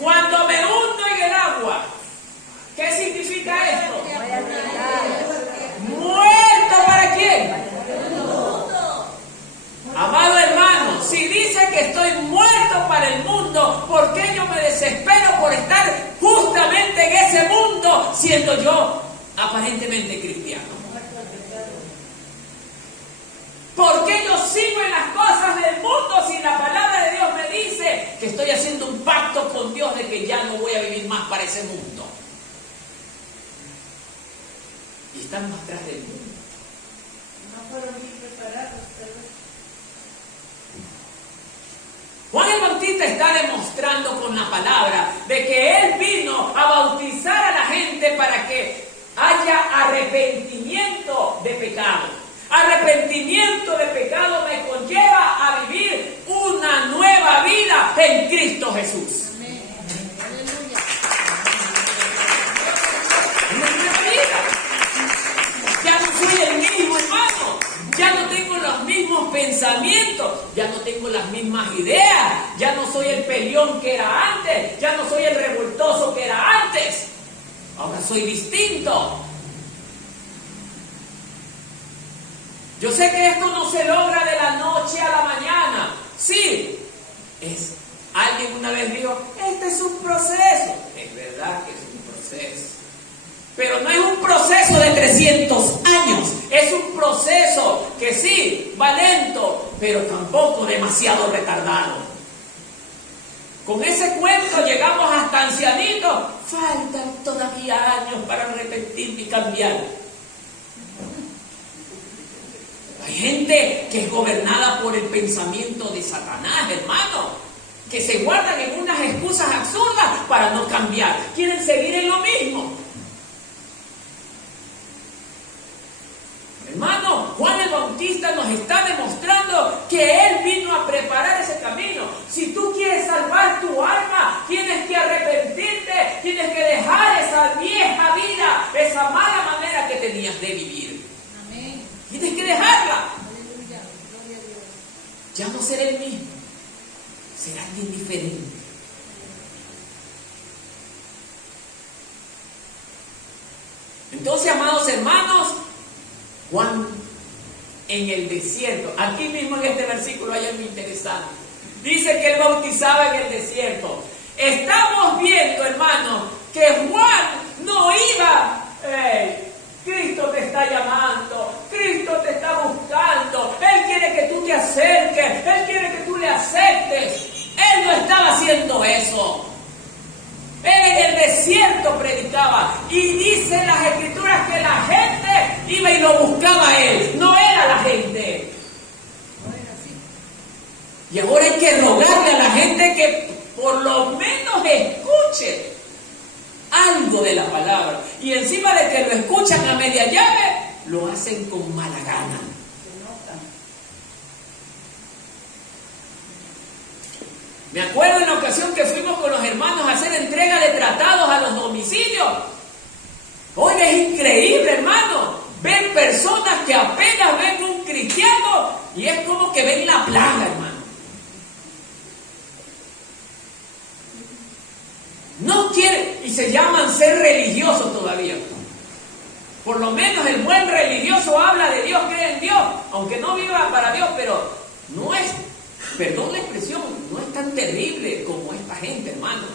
Cuando me hundo en el agua, ¿qué significa? significa esto? Voy al pecado. ¿Muerto para quién? Amado hermano, si dice que estoy muerto para el mundo, ¿por qué yo me desespero por estar justamente en ese mundo siendo yo aparentemente cristiano? ¿Por qué yo sigo en las cosas del mundo si la palabra de Dios me dice que estoy haciendo un pacto con Dios de que ya no voy a vivir más para ese mundo? Y estamos atrás del mundo. No fueron bien preparados, pero... Juan el Bautista está demostrando con la palabra de que él vino a bautizar a la gente para que haya arrepentimiento de pecado. Arrepentimiento de pecado me conlleva a vivir una nueva vida en Cristo Jesús. Amén. Aleluya. Una nueva vida. Ya no soy el mismo, hermano. Ya no tengo los mismos pensamientos. Ya no tengo las mismas ideas. Ya no soy el peleón que era antes. Ya no soy el revoltoso que era antes. Ahora soy distinto. Yo sé que esto no se logra de la noche a la mañana. Sí, alguien una vez dijo, este es un proceso. Es verdad que es un proceso. Pero no es un proceso de 300 años. Es un proceso que sí, va lento, pero tampoco demasiado retardado. Con ese cuento llegamos hasta ancianitos. Faltan todavía años para arrepentirme y cambiar. Hay gente que es gobernada por el pensamiento de Satanás, hermano, que se guardan en unas excusas absurdas para no cambiar. Quieren seguir en lo mismo. Hermano, Juan el Bautista nos está demostrando que él vino a preparar ese camino. Si tú quieres salvar tu alma, tienes que arrepentirte, tienes que dejar esa vieja vida, esa mala manera que tenías de vivir. Tienes que dejarla. Aleluya. Gloria a Dios. Ya no será el mismo. Será alguien diferente. Entonces, amados hermanos, Juan en el desierto, aquí mismo en este versículo hay algo interesante. Dice que él bautizaba en el desierto. Estamos viendo, hermanos, que Juan no iba... Cristo te está llamando, Cristo te está buscando, Él quiere que tú te acerques, Él quiere que tú le aceptes. Él no estaba haciendo eso. Él en el desierto predicaba y dice en las escrituras que la gente iba y lo buscaba a Él, no era la gente. Y ahora hay que rogarle a la gente que por lo menos escuche algo de la palabra. Y encima de que lo escuchan a media llave, lo hacen con mala gana. Me acuerdo en la ocasión que fuimos con los hermanos a hacer entrega de tratados a los domicilios. Hoy es increíble, hermano. Ven personas que apenas ven un cristiano y es como que ven la plaga, hermano. No quieren, y se llaman ser religiosos todavía. Por lo menos el buen religioso habla de Dios, cree en Dios, aunque no viva para Dios, pero no es, perdón la expresión, no es tan terrible como esta gente, hermano,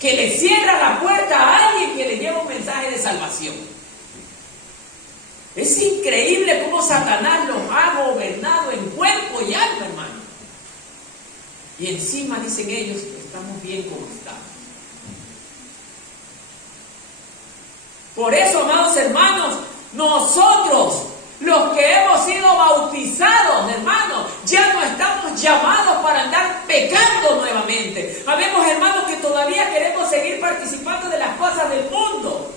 que le cierra la puerta a alguien que le lleva un mensaje de salvación. Es increíble cómo Satanás los ha gobernado en cuerpo y alma, hermano. Y encima dicen ellos que estamos bien como estamos. Por eso, amados hermanos, nosotros, los que hemos sido bautizados, hermanos, ya no estamos llamados para andar pecando nuevamente. Habemos hermanos que todavía queremos seguir participando de las cosas del mundo.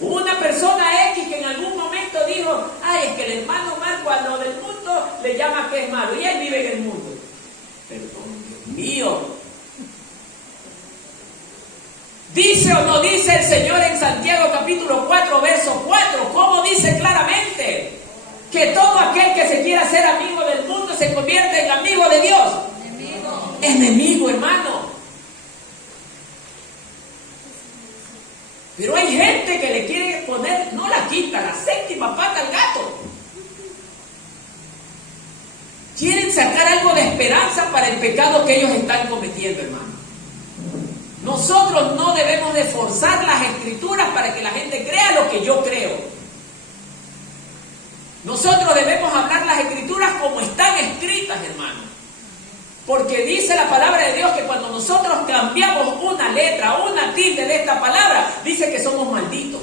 Hubo una persona X que en algún momento dijo, ay, es que el hermano Marco a lo del mundo le llama que es malo, y él vive en el mundo. Perdón, Dios mío. ¿Dice o no dice el Señor en Santiago capítulo 4, verso 4? ¿Cómo dice claramente? Que todo aquel que se quiera ser amigo del mundo se convierte en amigo de Dios. Enemigo, hermano. Pero hay gente que le quiere poner, no la quinta, la séptima pata al gato. Quieren sacar algo de esperanza para el pecado que ellos están cometiendo, hermano. Nosotros no debemos de forzar las escrituras para que la gente crea lo que yo creo. Nosotros debemos hablar las escrituras como están escritas, hermano. Porque dice la palabra de Dios que cuando nosotros cambiamos una letra, una tilde de esta palabra, dice que somos malditos.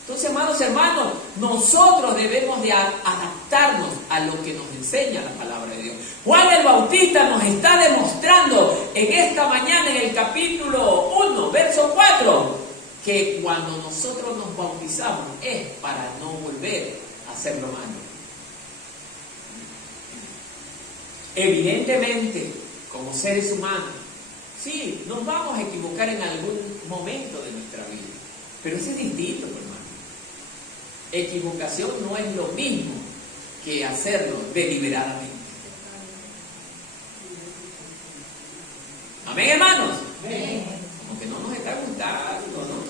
Entonces, hermanos, nosotros debemos de adaptarnos a lo que nos enseña la palabra de Dios. Juan el Bautista nos está demostrando en esta mañana, en el capítulo 1, verso 4, que cuando nosotros nos bautizamos es para no volver a hacer lo malo. Evidentemente, como seres humanos, sí, nos vamos a equivocar en algún momento de nuestra vida, pero eso es distinto, hermano. Equivocación no es lo mismo que hacerlo deliberadamente. Amén, hermanos. Amén. Como que no nos está gustando, ¿no?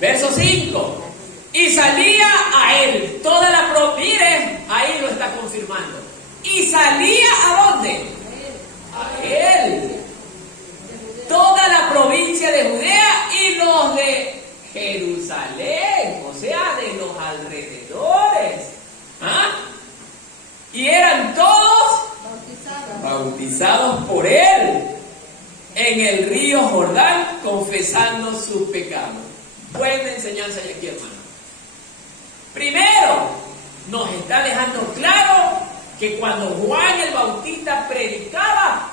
Verso 5. Y salía a él toda la miren, ahí lo está confirmando. Y salía ¿a dónde? A él. Toda la provincia de Judea y los de Jerusalén, o sea, de los alrededores. ¿Ah? Y eran todos bautizados por él en el río Jordán, confesando sus pecados. Buena enseñanza hay aquí, hermano. Primero, nos está dejando claro que cuando Juan el Bautista predicaba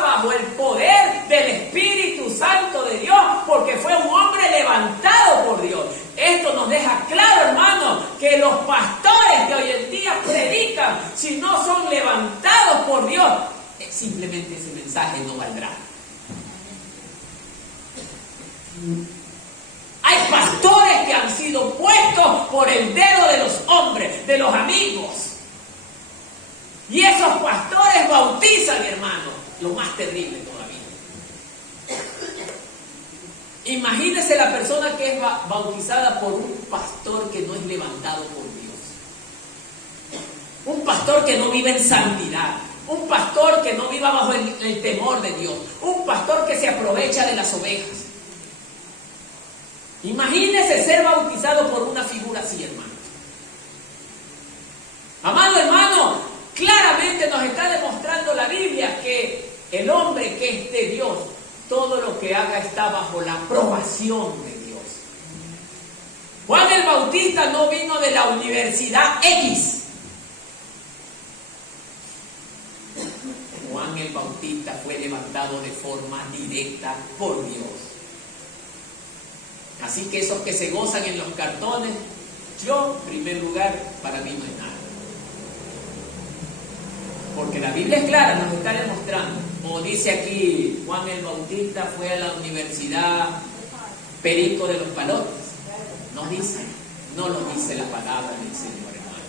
bajo el poder del Espíritu Santo de Dios, porque fue un hombre levantado por Dios. Esto nos deja claro, hermano, que los pastores que hoy en día predican, si no son levantados por Dios, simplemente ese mensaje no valdrá. Hay pastores que han sido puestos por el dedo de los hombres, de los amigos. Y esos pastores bautizan, hermano, lo más terrible todavía. Imagínese la persona que es bautizada por un pastor que no es levantado por Dios. Un pastor que no vive en santidad. Un pastor que no viva bajo el temor de Dios. Un pastor que se aprovecha de las ovejas. Imagínese ser bautizado por una figura así, hermano. Amado hermano, claramente nos está demostrando la Biblia que el hombre que es de Dios, todo lo que haga está bajo la aprobación de Dios. Juan el Bautista no vino de la Universidad X. Juan el Bautista fue levantado de forma directa por Dios. Así que esos que se gozan en los cartones, yo, en primer lugar, para mí no es nada. Porque la Biblia es clara, nos está demostrando. Como dice aquí, Juan el Bautista fue a la Universidad Perico de los Palotes. No dice, no lo dice la palabra del Señor, hermano.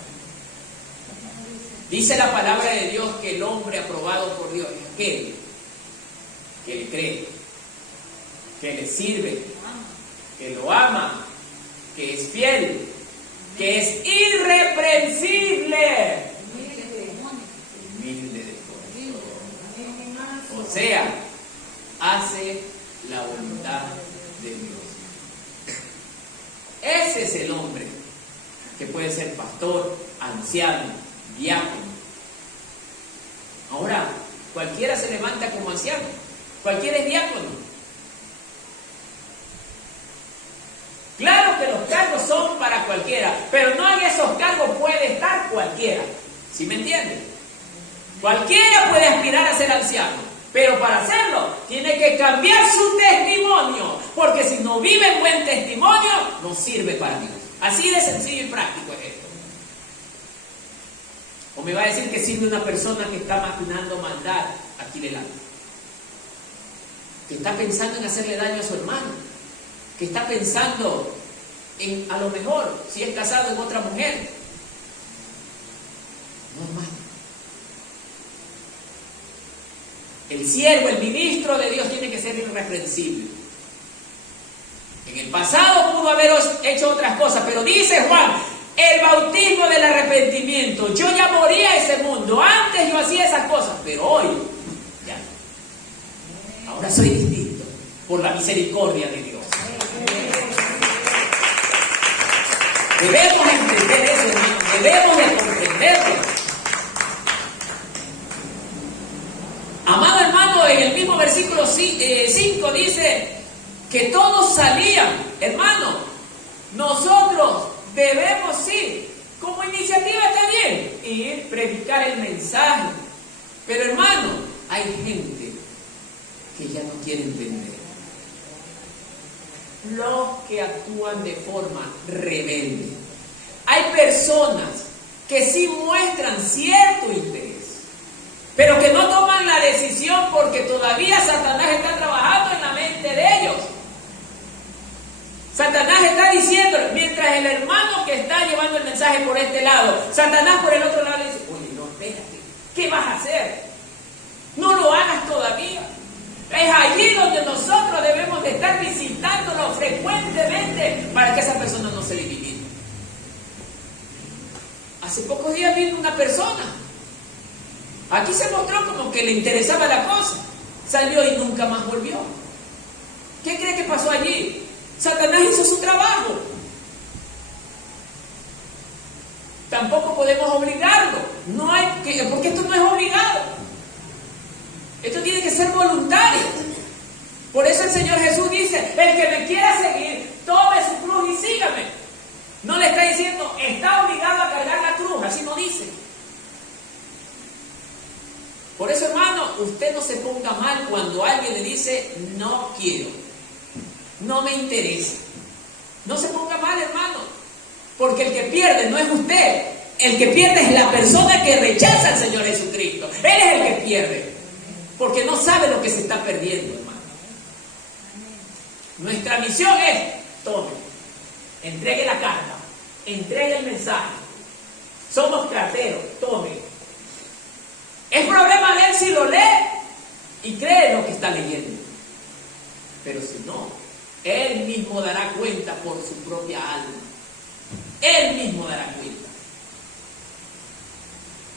Dice la palabra de Dios que el hombre aprobado por Dios es aquel que le cree, que le sirve, que lo ama, que es fiel, que es irreprensible. Humilde de corazón. O sea, hace la voluntad de Dios. Ese es el hombre que puede ser pastor, anciano, diácono. Ahora, cualquiera se levanta como anciano, cualquiera es diácono. Claro que los cargos son para cualquiera, pero no en esos cargos puede estar cualquiera. ¿Sí me entienden? Cualquiera puede aspirar a ser anciano, pero para hacerlo tiene que cambiar su testimonio, porque si no vive buen testimonio, no sirve para Dios. Así de sencillo y práctico es esto. O me va a decir que sirve una persona que está maquinando maldad aquí delante, que está pensando en hacerle daño a su hermano, que está pensando en, a lo mejor, si es casado, en otra mujer. No, hermano. El siervo, el ministro de Dios tiene que ser irreprensible. En el pasado pudo haber hecho otras cosas, pero dice Juan, el bautismo del arrepentimiento. Yo ya moría a ese mundo. Antes yo hacía esas cosas, pero hoy ya no. Ahora soy distinto por la misericordia de Dios. Debemos entender eso, hermanos. Debemos de comprenderlo. Amado hermano, en el mismo versículo 5 dice que todos salían. Hermano, nosotros debemos ir. Como iniciativa está bien, ir, predicar el mensaje. Pero hermano, hay gente que ya no quiere entender. Los que actúan de forma rebelde. Hay personas que sí muestran cierto interés, pero que no toman la decisión porque todavía Satanás está trabajando en la mente de ellos. Satanás está diciendo, mientras el hermano que está llevando el mensaje por este lado, Satanás por el otro lado le dice, oye, no, espérate, ¿qué vas a hacer? No lo hagas todavía. Es allí donde nosotros debemos de estar visitándolo frecuentemente para que esa persona no se divida. Hace pocos días vino una persona. Aquí se mostró como que le interesaba la cosa. Salió y nunca más volvió. ¿Qué cree que pasó allí? Satanás hizo su trabajo. Tampoco podemos obligarlo. No hay que, porque esto no es obligado. Esto tiene que ser voluntario. Por eso el Señor Jesús dice, el que me quiera seguir, tome su cruz y sígame. No le está diciendo, está obligado a cargar la cruz, así no dice. Por eso, hermano, usted no se ponga mal cuando alguien le dice, no quiero, no me interesa. No se ponga mal, hermano, porque el que pierde no es usted, el que pierde es la persona que rechaza al Señor Jesucristo. Él es el que pierde, porque no sabe lo que se está perdiendo, hermano. Nuestra misión es, tome, entregue la carta, entregue el mensaje. Somos carteros, tome. Es problema de él si lo lee y cree lo que está leyendo. Pero si no, él mismo dará cuenta por su propia alma. Él mismo dará cuenta.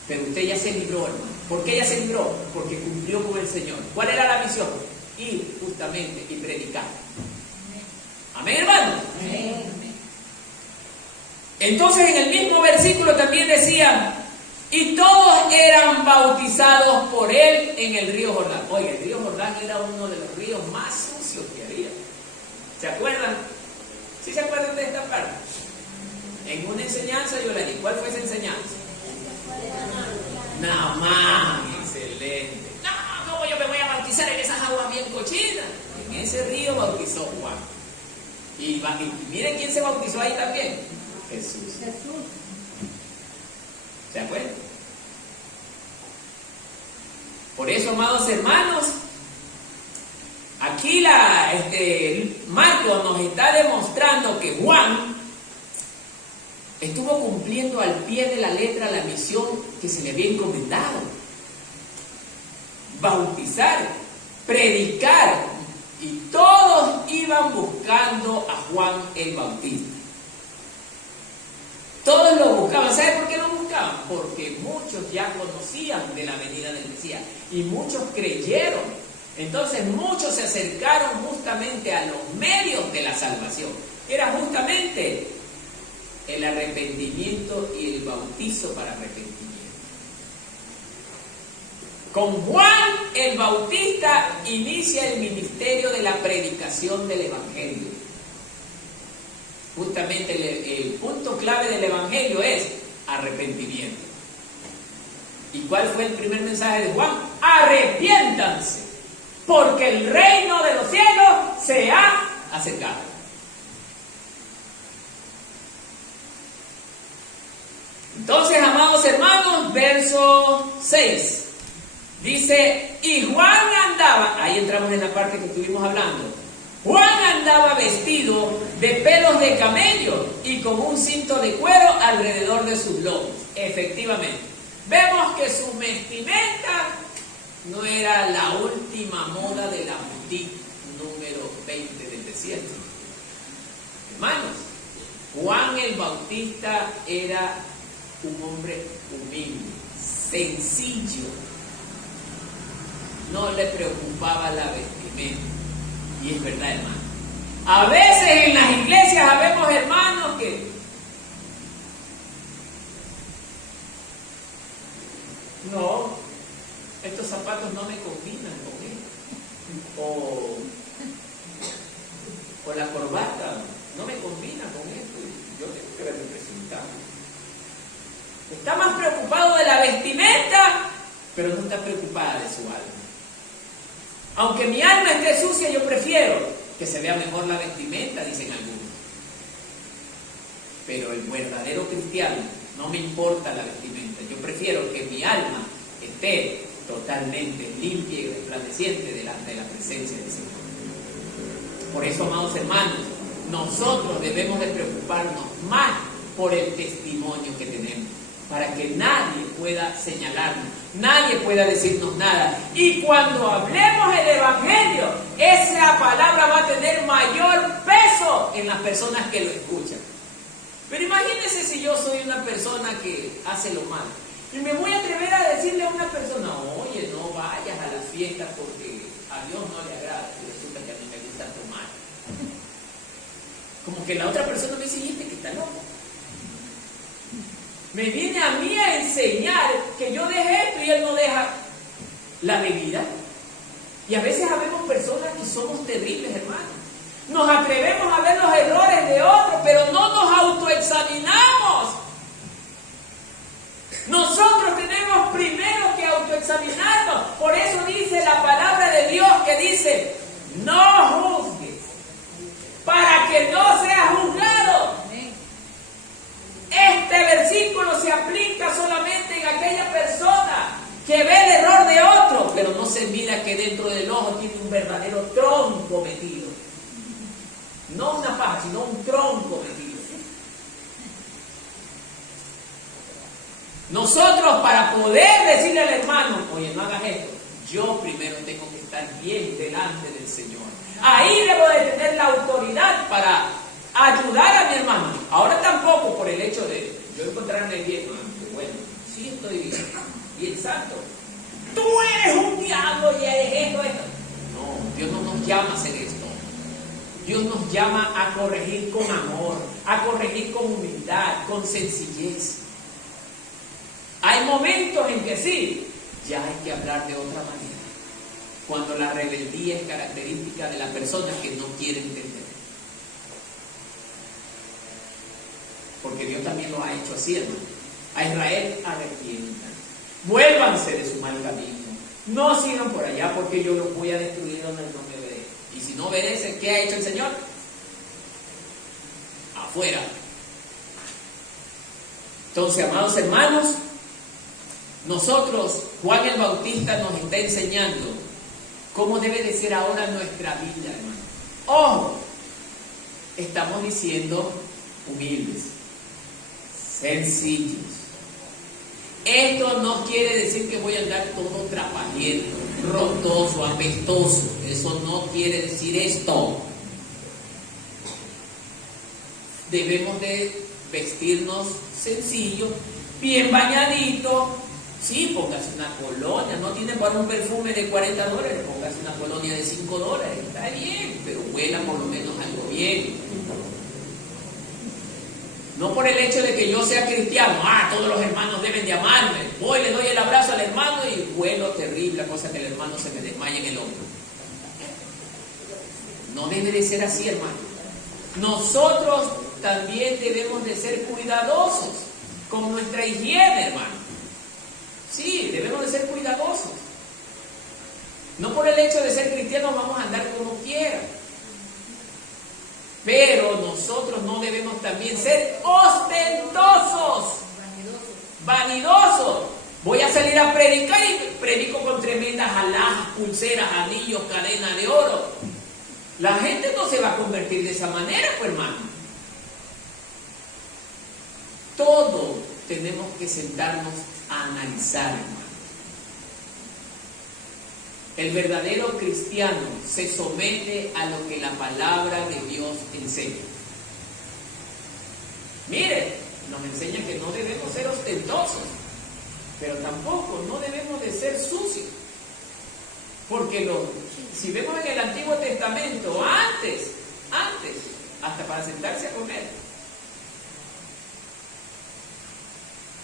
Pero usted ya se libró, hermano. ¿Por qué ya se libró? Porque cumplió con el Señor. ¿Cuál era la misión? Ir justamente y predicar. Amén, hermano. Amén. Entonces en el mismo versículo también decía, y todos eran bautizados por él en el río Jordán. Oye, el río Jordán era uno de los ríos más sucios que había. ¿Se acuerdan? ¿Sí se acuerdan de esta parte? En una enseñanza yo le di. ¿Cuál fue esa enseñanza? Naamán, excelente. No, ¿cómo yo me voy a bautizar en esas aguas bien cochinas? En ese río bautizó Juan. Y miren quién se bautizó ahí también. Jesús. ¿Se acuerdan? Por eso, amados hermanos, aquí Marcos nos está demostrando que Juan estuvo cumpliendo al pie de la letra la misión que se le había encomendado: bautizar, predicar, y todos iban buscando a Juan el Bautista. Todos lo buscaban. ¿Sabe por qué lo buscaban? Porque muchos ya conocían de la venida del Mesías y muchos creyeron. Entonces muchos se acercaron justamente a los medios de la salvación. Era justamente el arrepentimiento y el bautizo para arrepentimiento. Con Juan el Bautista inicia el ministerio de la predicación del Evangelio. Justamente el punto clave del Evangelio es arrepentimiento. ¿Y cuál fue el primer mensaje de Juan? Arrepiéntanse, porque el reino de los cielos se ha acercado. Entonces, amados hermanos, verso 6 dice, y Juan andaba, ahí entramos en la parte que estuvimos hablando, Juan andaba vestido de pelos de camello y con un cinto de cuero alrededor de sus lomos. Efectivamente, vemos que su vestimenta no era la última moda de la mujer. tip número 20 del desierto. Hermanos, Juan el Bautista era un hombre humilde, sencillo. No le preocupaba la vestimenta. Y es verdad, hermano. A veces en las iglesias habemos hermanos que no, estos zapatos no me combinan con él. O la corbata no me combina con esto. Yo tengo que representar. Está más preocupado de la vestimenta, pero no está preocupada de su alma. Aunque mi alma esté sucia, yo prefiero que se vea mejor la vestimenta, dicen algunos. Pero el verdadero cristiano, no me importa la vestimenta, yo prefiero que mi alma esté totalmente limpia y resplandeciente delante de la presencia del Señor. Por eso, amados hermanos, nosotros debemos de preocuparnos más por el testimonio que tenemos, para que nadie pueda señalarnos, nadie pueda decirnos nada. Y cuando hablemos el Evangelio, esa palabra va a tener mayor peso en las personas que lo escuchan. Pero imagínense si yo soy una persona que hace lo malo y me voy a atrever a decirle a una persona, oye, no vayas a las fiestas porque a Dios no le agrada, y resulta que a mí me gusta tomar. Como que la otra persona me dice, ¿y este que está loco? Me viene a mí a enseñar que yo deje esto y él no deja la bebida. Y a veces habemos personas que somos terribles, hermanos. Nos atrevemos a ver los errores de otros, pero no nos autoexaminamos. Nosotros tenemos primero que autoexaminarnos. Por eso dice la palabra de Dios que dice, no juzgues, para que no seas juzgado. Este versículo se aplica solamente en aquella persona que ve el error de otro, pero no se mira que dentro del ojo tiene un verdadero tronco metido. No una paja, sino un tronco metido. Nosotros, para poder decirle al hermano, oye, no hagas esto, yo primero tengo que estar bien delante del Señor. Ahí debo de tener la autoridad para ayudar a mi hermano. Ahora tampoco por el hecho de yo encontrarme bien, bueno, sí estoy bien santo. Tú eres un diablo y eres esto. No, Dios no nos llama a hacer esto. Dios nos llama a corregir con amor, a corregir con humildad, con sencillez. Hay momentos en que sí, ya hay que hablar de otra manera. Cuando la rebeldía es característica de la persona que no quiere entender. Porque Dios también lo ha hecho así, hermano. A Israel, arrepientan. Vuélvanse de su mal camino. No sigan por allá porque yo los voy a destruir donde no me veré. Y si no obedecen, ¿qué ha hecho el Señor? Afuera. Entonces, amados hermanos, nosotros, Juan el Bautista nos está enseñando cómo debe de ser ahora nuestra vida, hermano. Ojo, estamos diciendo humildes, sencillos. Esto no quiere decir que voy a andar todo trapajento, rotoso, apestoso. Eso no quiere decir esto. Debemos de vestirnos sencillo, bien bañadito. Sí, póngase una colonia. No tiene para un perfume de $40, póngase una colonia de $5. Está bien, pero huela por lo menos algo bien. No por el hecho de que yo sea cristiano, todos los hermanos deben de amarme. Voy, le doy el abrazo al hermano y huelo terrible, a cosa que el hermano se me desmaya en el hombro. No debe de ser así, hermano. Nosotros también debemos de ser cuidadosos con nuestra higiene, hermano. Sí, debemos de ser cuidadosos. No por el hecho de ser cristianos vamos a andar como quiera. Pero nosotros no debemos también ser ostentosos, vanidosos. Voy a salir a predicar y predico con tremendas alhajas, pulseras, anillos, cadenas de oro. La gente no se va a convertir de esa manera, pues, hermano. Todo tenemos que sentarnos a analizar, hermano. El verdadero cristiano se somete a lo que la palabra de Dios enseña. Mire, nos enseña que no debemos ser ostentosos, pero tampoco no debemos de ser sucios. Porque si vemos en el Antiguo Testamento, antes, hasta para sentarse a comer,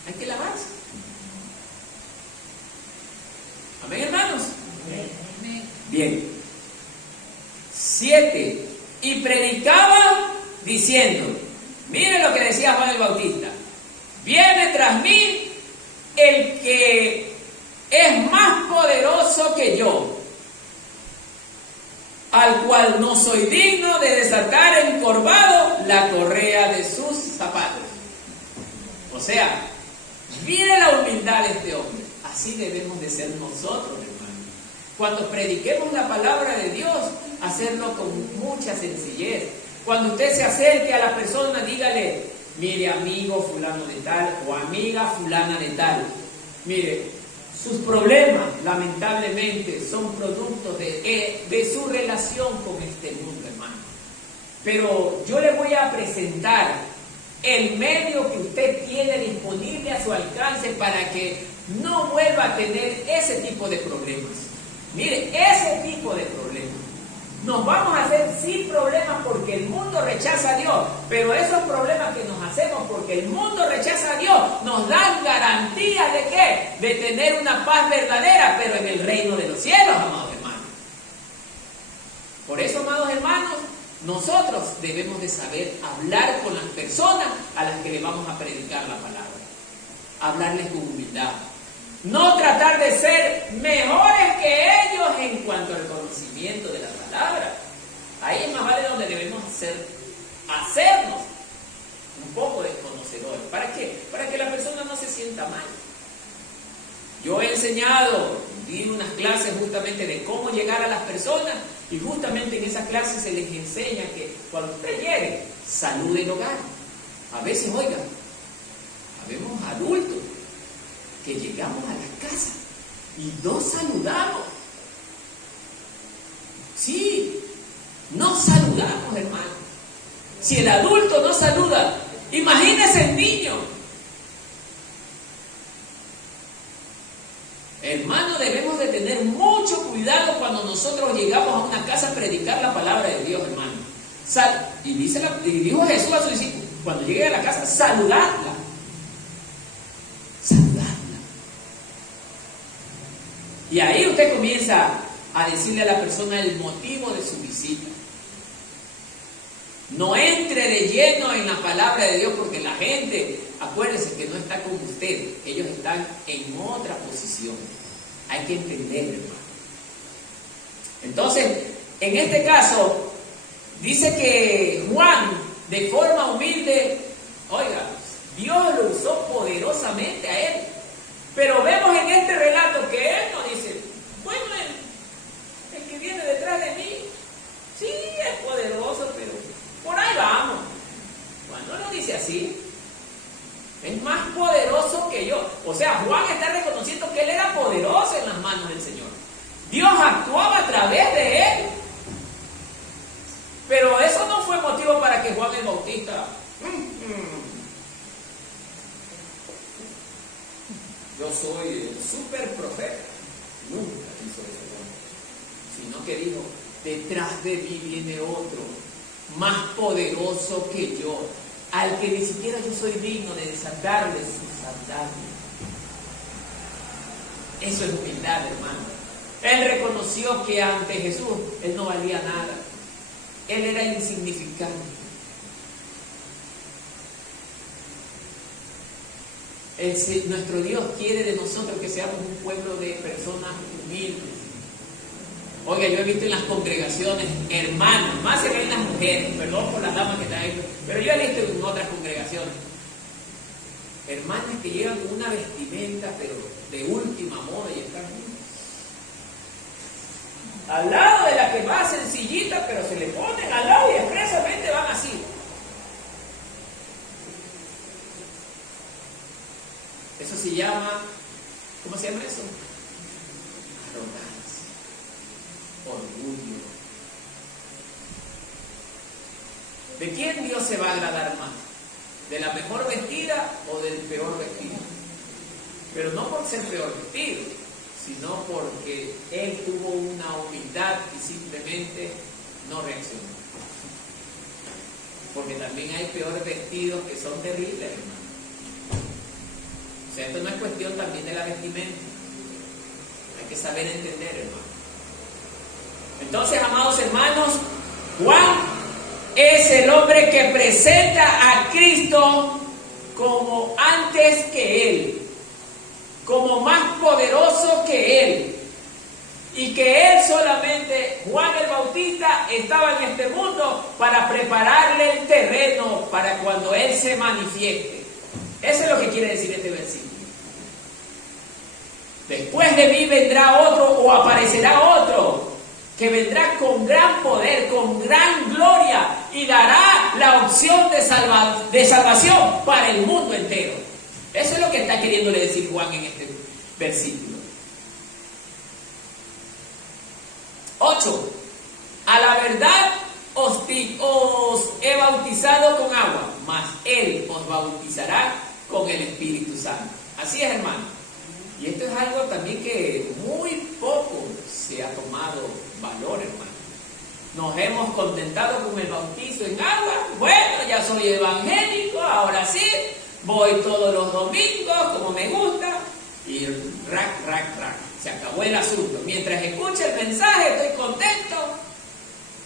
hay que lavarse. Amén, hermanos. Bien. 7. Y predicaba diciendo, mire lo que decía Juan el Bautista: viene tras mí el que es más poderoso que yo, al cual no soy digno de desatar encorvado la correa de sus zapatos. O sea, mire la humildad de este hombre. Así debemos de ser nosotros, hermanos. Cuando prediquemos la palabra de Dios, hacerlo con mucha sencillez. Cuando usted se acerque a la persona, dígale: mire, amigo fulano de tal, o amiga fulana de tal, mire, sus problemas lamentablemente son productos de su relación con este mundo, hermano. Pero yo le voy a presentar el medio que usted tiene disponible a su alcance para que no vuelva a tener ese tipo de problemas. Mire, ese tipo de problemas. Nos vamos a hacer sin problemas porque el mundo rechaza a Dios, pero esos problemas que nos hacemos porque el mundo rechaza a Dios nos dan garantía ¿de qué? De tener una paz verdadera, pero en el reino de los cielos, amados hermanos. Por eso, amados hermanos, nosotros debemos de saber hablar con las personas a las que le vamos a predicar la palabra. Hablarles con humildad. No tratar de ser mejores que ellos en cuanto al conocimiento de la palabra. Ahí es más vale donde debemos hacernos un poco desconocedores. ¿Para qué? Para que la persona no se sienta mal. Yo he di unas clases justamente de cómo llegar a las personas, y justamente en esas clases se les enseña que cuando usted llegue, salude el hogar. A veces, oiga, habemos adultos que llegamos a la casa y no saludamos. Sí, no saludamos, hermano. Si el adulto no saluda, imagínese el niño. Hermano, debemos de tener mucho cuidado cuando nosotros llegamos a una casa a predicar la palabra de Dios, hermano. Y dijo Jesús a sus discípulos, cuando llegue a la casa, saludarla. Y ahí usted comienza a decirle a la persona el motivo de su visita. No entre de lleno en la palabra de Dios, porque la gente, acuérdense que no está con usted, ellos están en otra posición. Hay que entenderlo, hermano. Entonces, en este caso, dice que Juan, de forma humilde, oiga, Dios lo usó poderosamente a él. Pero vemos en este relato que él nos dice, bueno, el que viene detrás de mí, sí, es poderoso, pero por ahí vamos. Cuando no dice así, es más poderoso que yo. O sea, Juan está reconociendo que él era poderoso en las manos del Señor. Dios actuaba a través de él. Pero eso no fue motivo para que Juan el Bautista... Yo soy el super profeta. Nunca hizo eso, sino que dijo, detrás de mí viene otro, más poderoso que yo, al que ni siquiera yo soy digno de desatarle sus sandalias. Eso es humildad, hermano. Él reconoció que ante Jesús, él no valía nada. Él era insignificante. Nuestro Dios quiere de nosotros que seamos un pueblo de personas humildes. Oiga, yo he visto en las congregaciones hermanos, más se ven las mujeres, perdón por las damas que están ahí, pero yo he visto en otras congregaciones hermanas que llegan con una vestimenta pero de última moda y están al lado de la que va sencillita, pero se le ponen al lado y expresamente van así. Eso se llama, ¿cómo se llama eso? Arrogancia. ¿De quién Dios se va a agradar más? ¿De la mejor vestida o del peor vestido? Pero no por ser peor vestido, sino porque él tuvo una humildad y simplemente no reaccionó. Porque también hay peores vestidos que son terribles, hermano. O sea, esto no es cuestión también de la vestimenta. Hay que saber entender, hermano. Entonces, amados hermanos, Juan es el hombre que presenta a Cristo como antes que Él, como más poderoso que Él, y que Él solamente, Juan el Bautista, estaba en este mundo para prepararle el terreno para cuando Él se manifieste. Eso es lo que quiere decir este versículo. Después de mí vendrá otro o aparecerá otro que vendrá con gran poder, con gran gloria y dará la opción de salvación para el mundo entero. Eso es lo que está queriéndole decir Juan en este versículo. 8. A la verdad os he bautizado con agua, mas Él os bautizará con el Espíritu Santo. Así es, hermano. Y esto es algo también que muy poco se ha tomado valor, hermano. Nos hemos contentado con el bautizo en agua. Bueno, ya soy evangélico, ahora sí, voy todos los domingos como me gusta y rac. Se acabó el asunto. Mientras escucho el mensaje estoy contento.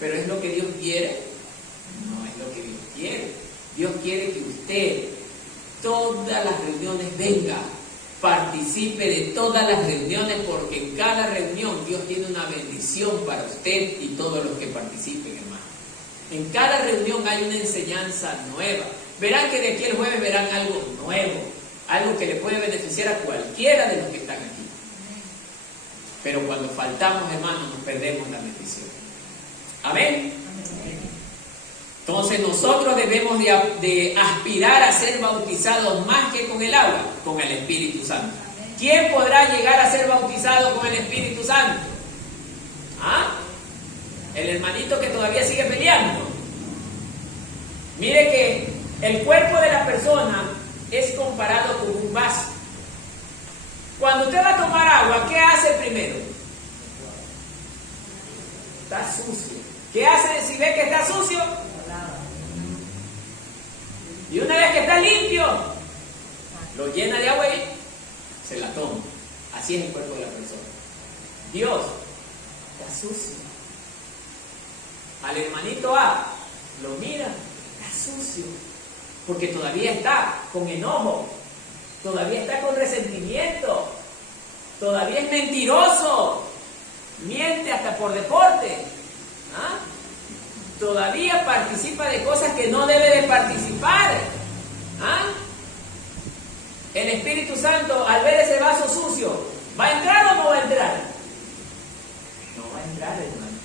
Pero ¿es lo que Dios quiere? No es lo que Dios quiere. Dios quiere que usted todas las reuniones venga, participe de todas las reuniones, porque en cada reunión Dios tiene una bendición para usted y todos los que participen, hermano. En cada reunión hay una enseñanza nueva. Verán que de aquí el jueves verán algo nuevo, algo que le puede beneficiar a cualquiera de los que están aquí. Pero cuando faltamos, hermanos, nos perdemos la bendición. Amén. Entonces nosotros debemos de aspirar a ser bautizados más que con el agua, con el Espíritu Santo. ¿Quién podrá llegar a ser bautizado con el Espíritu Santo? ¿Ah? El hermanito que todavía sigue peleando. Mire que el cuerpo de la persona es comparado con un vaso. Cuando usted va a tomar agua, ¿qué hace primero? Está sucio. ¿Qué hace si ve que está sucio? Y una vez que está limpio, lo llena de agua y se la toma. Así es el cuerpo de la persona. Dios está sucio. Al hermanito A lo mira, está sucio, porque todavía está con enojo, todavía está con resentimiento, todavía es mentiroso, miente hasta por deporte, ¿ah? Todavía participa de cosas que no debe de participar, ¿ah? El Espíritu Santo, al ver ese vaso sucio, ¿va a entrar o no va a entrar? No va a entrar, hermano.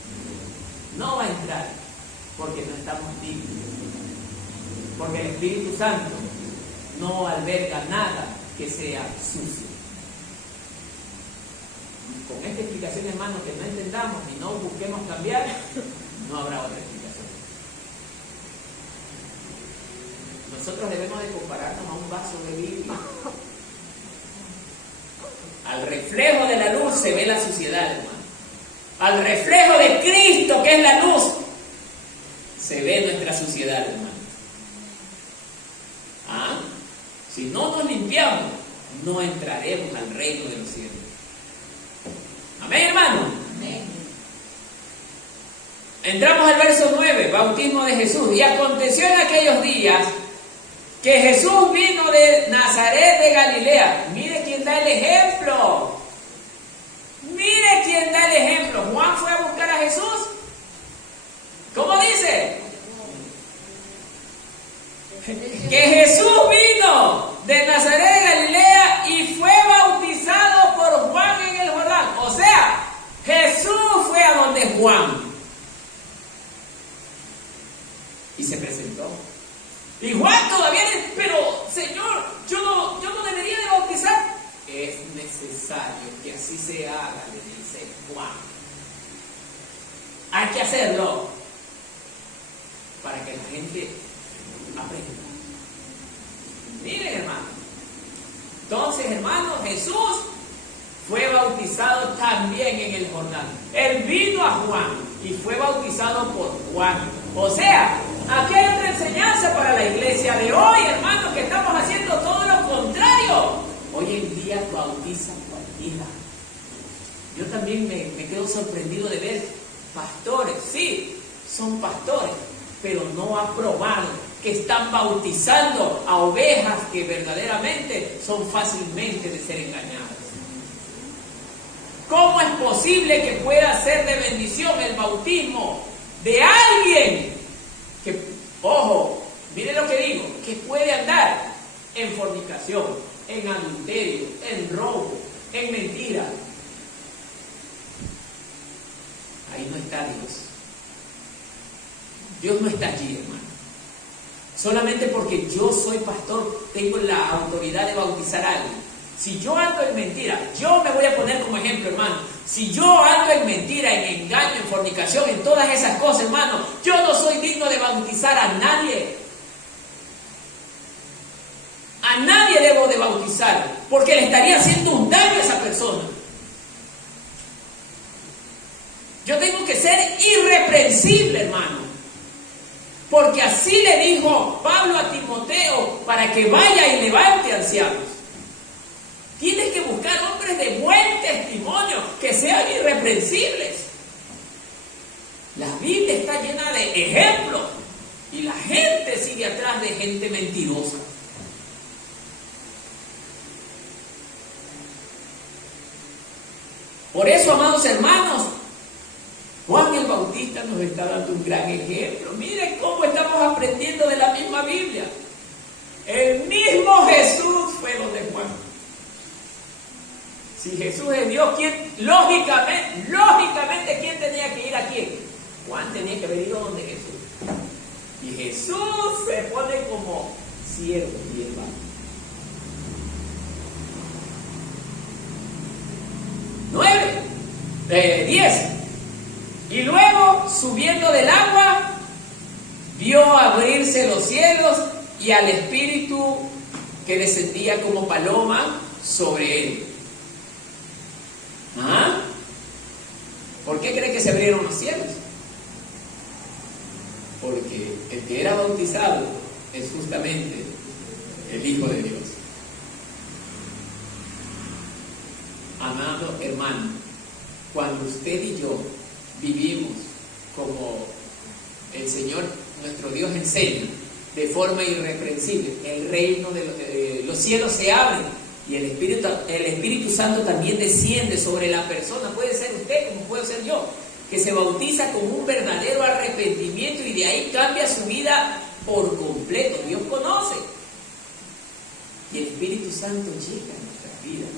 No va a entrar, porque no estamos limpios. Porque el Espíritu Santo no alberga nada que sea sucio. Con esta explicación, hermano, que no entendamos y no busquemos cambiar, no habrá otra explicación. Nosotros debemos de compararnos a un vaso de vidrio. Al reflejo de la luz se ve la suciedad, hermano. Al reflejo de Cristo, que es la luz, se ve nuestra suciedad, hermano. ¿Ah? Si no nos limpiamos, no entraremos al reino de los cielos. Amén, hermano. Amén. Entramos al verso 9, bautismo de Jesús. Y aconteció en aquellos días que Jesús vino de Nazaret de Galilea. Mire quién da el ejemplo. Mire quién da el ejemplo. Juan fue a buscar a Jesús. ¿Cómo dice? Que Jesús vino de Nazaret de Galilea y fue bautizado por Juan en el Jordán. O sea, Jesús fue a donde Juan y se presentó. Y Juan todavía dice, pero Señor, yo no debería de bautizar. Es necesario que así se haga, le dice Juan. Hay que hacerlo para que la gente Él vino a Juan y fue bautizado por Juan. O sea, aquí hay otra enseñanza para la iglesia de hoy, hermanos, que estamos haciendo todo lo contrario. Hoy en día bautizan cualquiera. Yo también me quedo sorprendido de ver pastores, sí, son pastores, pero no aprobado, que están bautizando a ovejas que verdaderamente son fácilmente de ser engañadas. ¿Cómo es posible que pueda ser de bendición el bautismo de alguien que, ojo, mire lo que digo, que puede andar en fornicación, en adulterio, en robo, en mentira? Ahí no está Dios. Dios no está allí, hermano. Solamente porque yo soy pastor, tengo la autoridad de bautizar a alguien. Si yo ando en mentira, yo me voy a poner como ejemplo, hermano. Si yo ando en mentira, en engaño, en fornicación, en todas esas cosas, hermano, yo no soy digno de bautizar a nadie. A nadie debo de bautizar, porque le estaría haciendo un daño a esa persona. Yo tengo que ser irreprensible, hermano. Porque así le dijo Pablo a Timoteo, para que vaya y levante ancianos. Tienes que buscar hombres de buen testimonio, que sean irreprensibles. La Biblia está llena de ejemplos y la gente sigue atrás de gente mentirosa. Por eso, amados hermanos, Juan el Bautista nos está dando un gran ejemplo. Miren cómo estamos aprendiendo de la misma Biblia. El mismo Jesús fue donde Juan. Si Jesús es Dios, ¿quién? Lógicamente, ¿quién tenía que ir a quién? Juan tenía que haber ido donde Jesús. Y Jesús se pone como siervo y hermano. 10. Y luego, subiendo del agua, vio abrirse los cielos y al Espíritu que descendía como paloma sobre él. ¿Ah? ¿Por qué cree que se abrieron los cielos? Porque el que era bautizado es justamente el Hijo de Dios. Amado hermano, cuando usted y yo vivimos como el Señor nuestro Dios enseña, de forma irreprensible, el reino de los cielos se abren y el Espíritu Santo también desciende sobre la persona. Puede ser usted como puede ser yo, que se bautiza con un verdadero arrepentimiento y de ahí cambia su vida por completo. Dios conoce y el Espíritu Santo llega a nuestras vidas.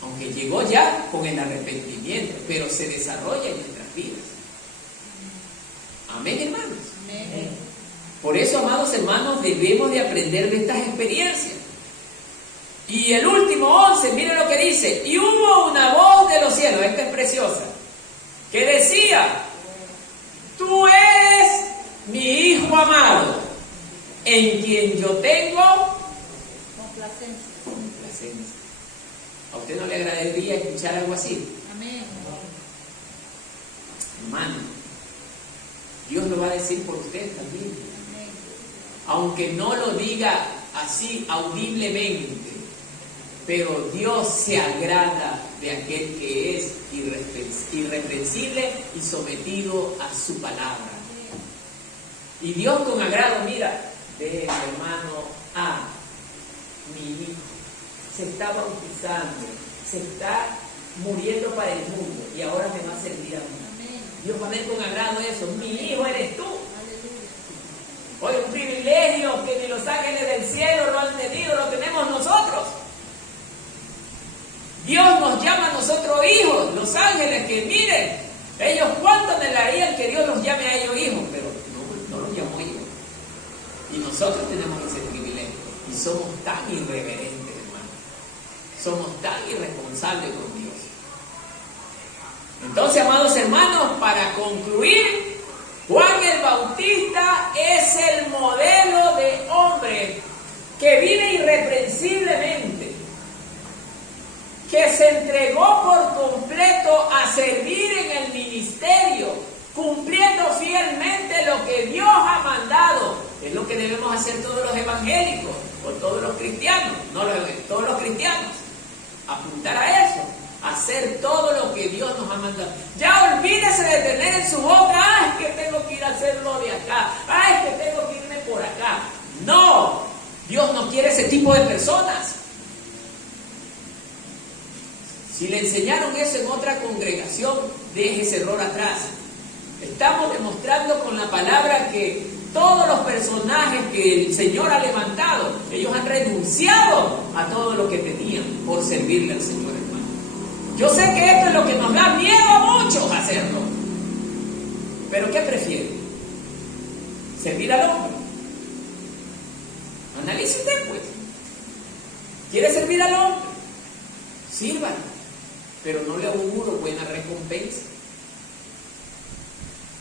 Aunque llegó ya con el arrepentimiento, pero se desarrolla en nuestras vidas. Amén, hermanos. Amén. Por eso, amados hermanos, debemos de aprender de estas experiencias. Y el último 11, miren lo que dice: y hubo una voz de los cielos, esta es preciosa, que decía: tú eres mi Hijo amado, en quien yo tengo complacencia. ¿A usted no le agradaría escuchar algo así? Amén. Hermano, Dios lo va a decir por usted también. Amén. Aunque no lo diga así audiblemente, pero Dios se agrada de aquel que es irreprensible y sometido a su palabra. Y Dios con agrado, mira, de hermano a mi hijo. Se está bautizando, se está muriendo para el mundo y ahora me va a servir a mí. Amén. Dios va a ver con agrado eso. Mi hijo eres tú. Hoy un privilegio que ni los ángeles del cielo lo han tenido, lo tenemos nosotros. Dios nos llama a nosotros hijos, los ángeles, que miren, ellos cuánto anhelarían que Dios los llame a ellos hijos, pero no los llamó hijos. Y nosotros tenemos ese privilegio y somos tan irreverentes. Somos tan irresponsables con Dios. Entonces, amados hermanos, para concluir, Juan el Bautista es el modelo de hombre que vive irreprensiblemente. que se entregó por completo a servir en el ministerio, cumpliendo fielmente lo que Dios ha mandado. Es lo que debemos hacer todos los evangélicos, o todos los cristianos, todos los cristianos, apuntar a eso, hacer todo lo que Dios nos ha mandado. Ya olvídese de tener en su boca, es que tengo que ir a hacerlo de acá, es que tengo que irme por acá. No, Dios no quiere ese tipo de personas. Si le enseñaron eso en otra congregación, deje ese error atrás. Estamos demostrando con la palabra que todos los personajes que el Señor ha levantado, ellos han renunciado a todo lo que tenían por servirle al Señor, hermano. Yo sé que esto es lo que nos da miedo a muchos hacerlo. Pero ¿qué prefieren? ¿Servir al hombre? Analice usted, pues. ¿Quiere servir al hombre? Sírvalo, pero no le auguro buena recompensa.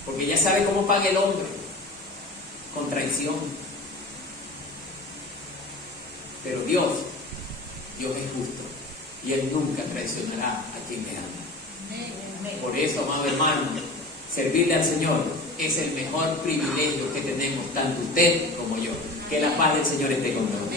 Porque ya sabe cómo paga el hombre, con traición. Pero Dios es justo, y Él nunca traicionará a quien le ama. Por eso, amado hermano, servirle al Señor es el mejor privilegio que tenemos, tanto usted como yo. Que la paz del Señor esté con nosotros.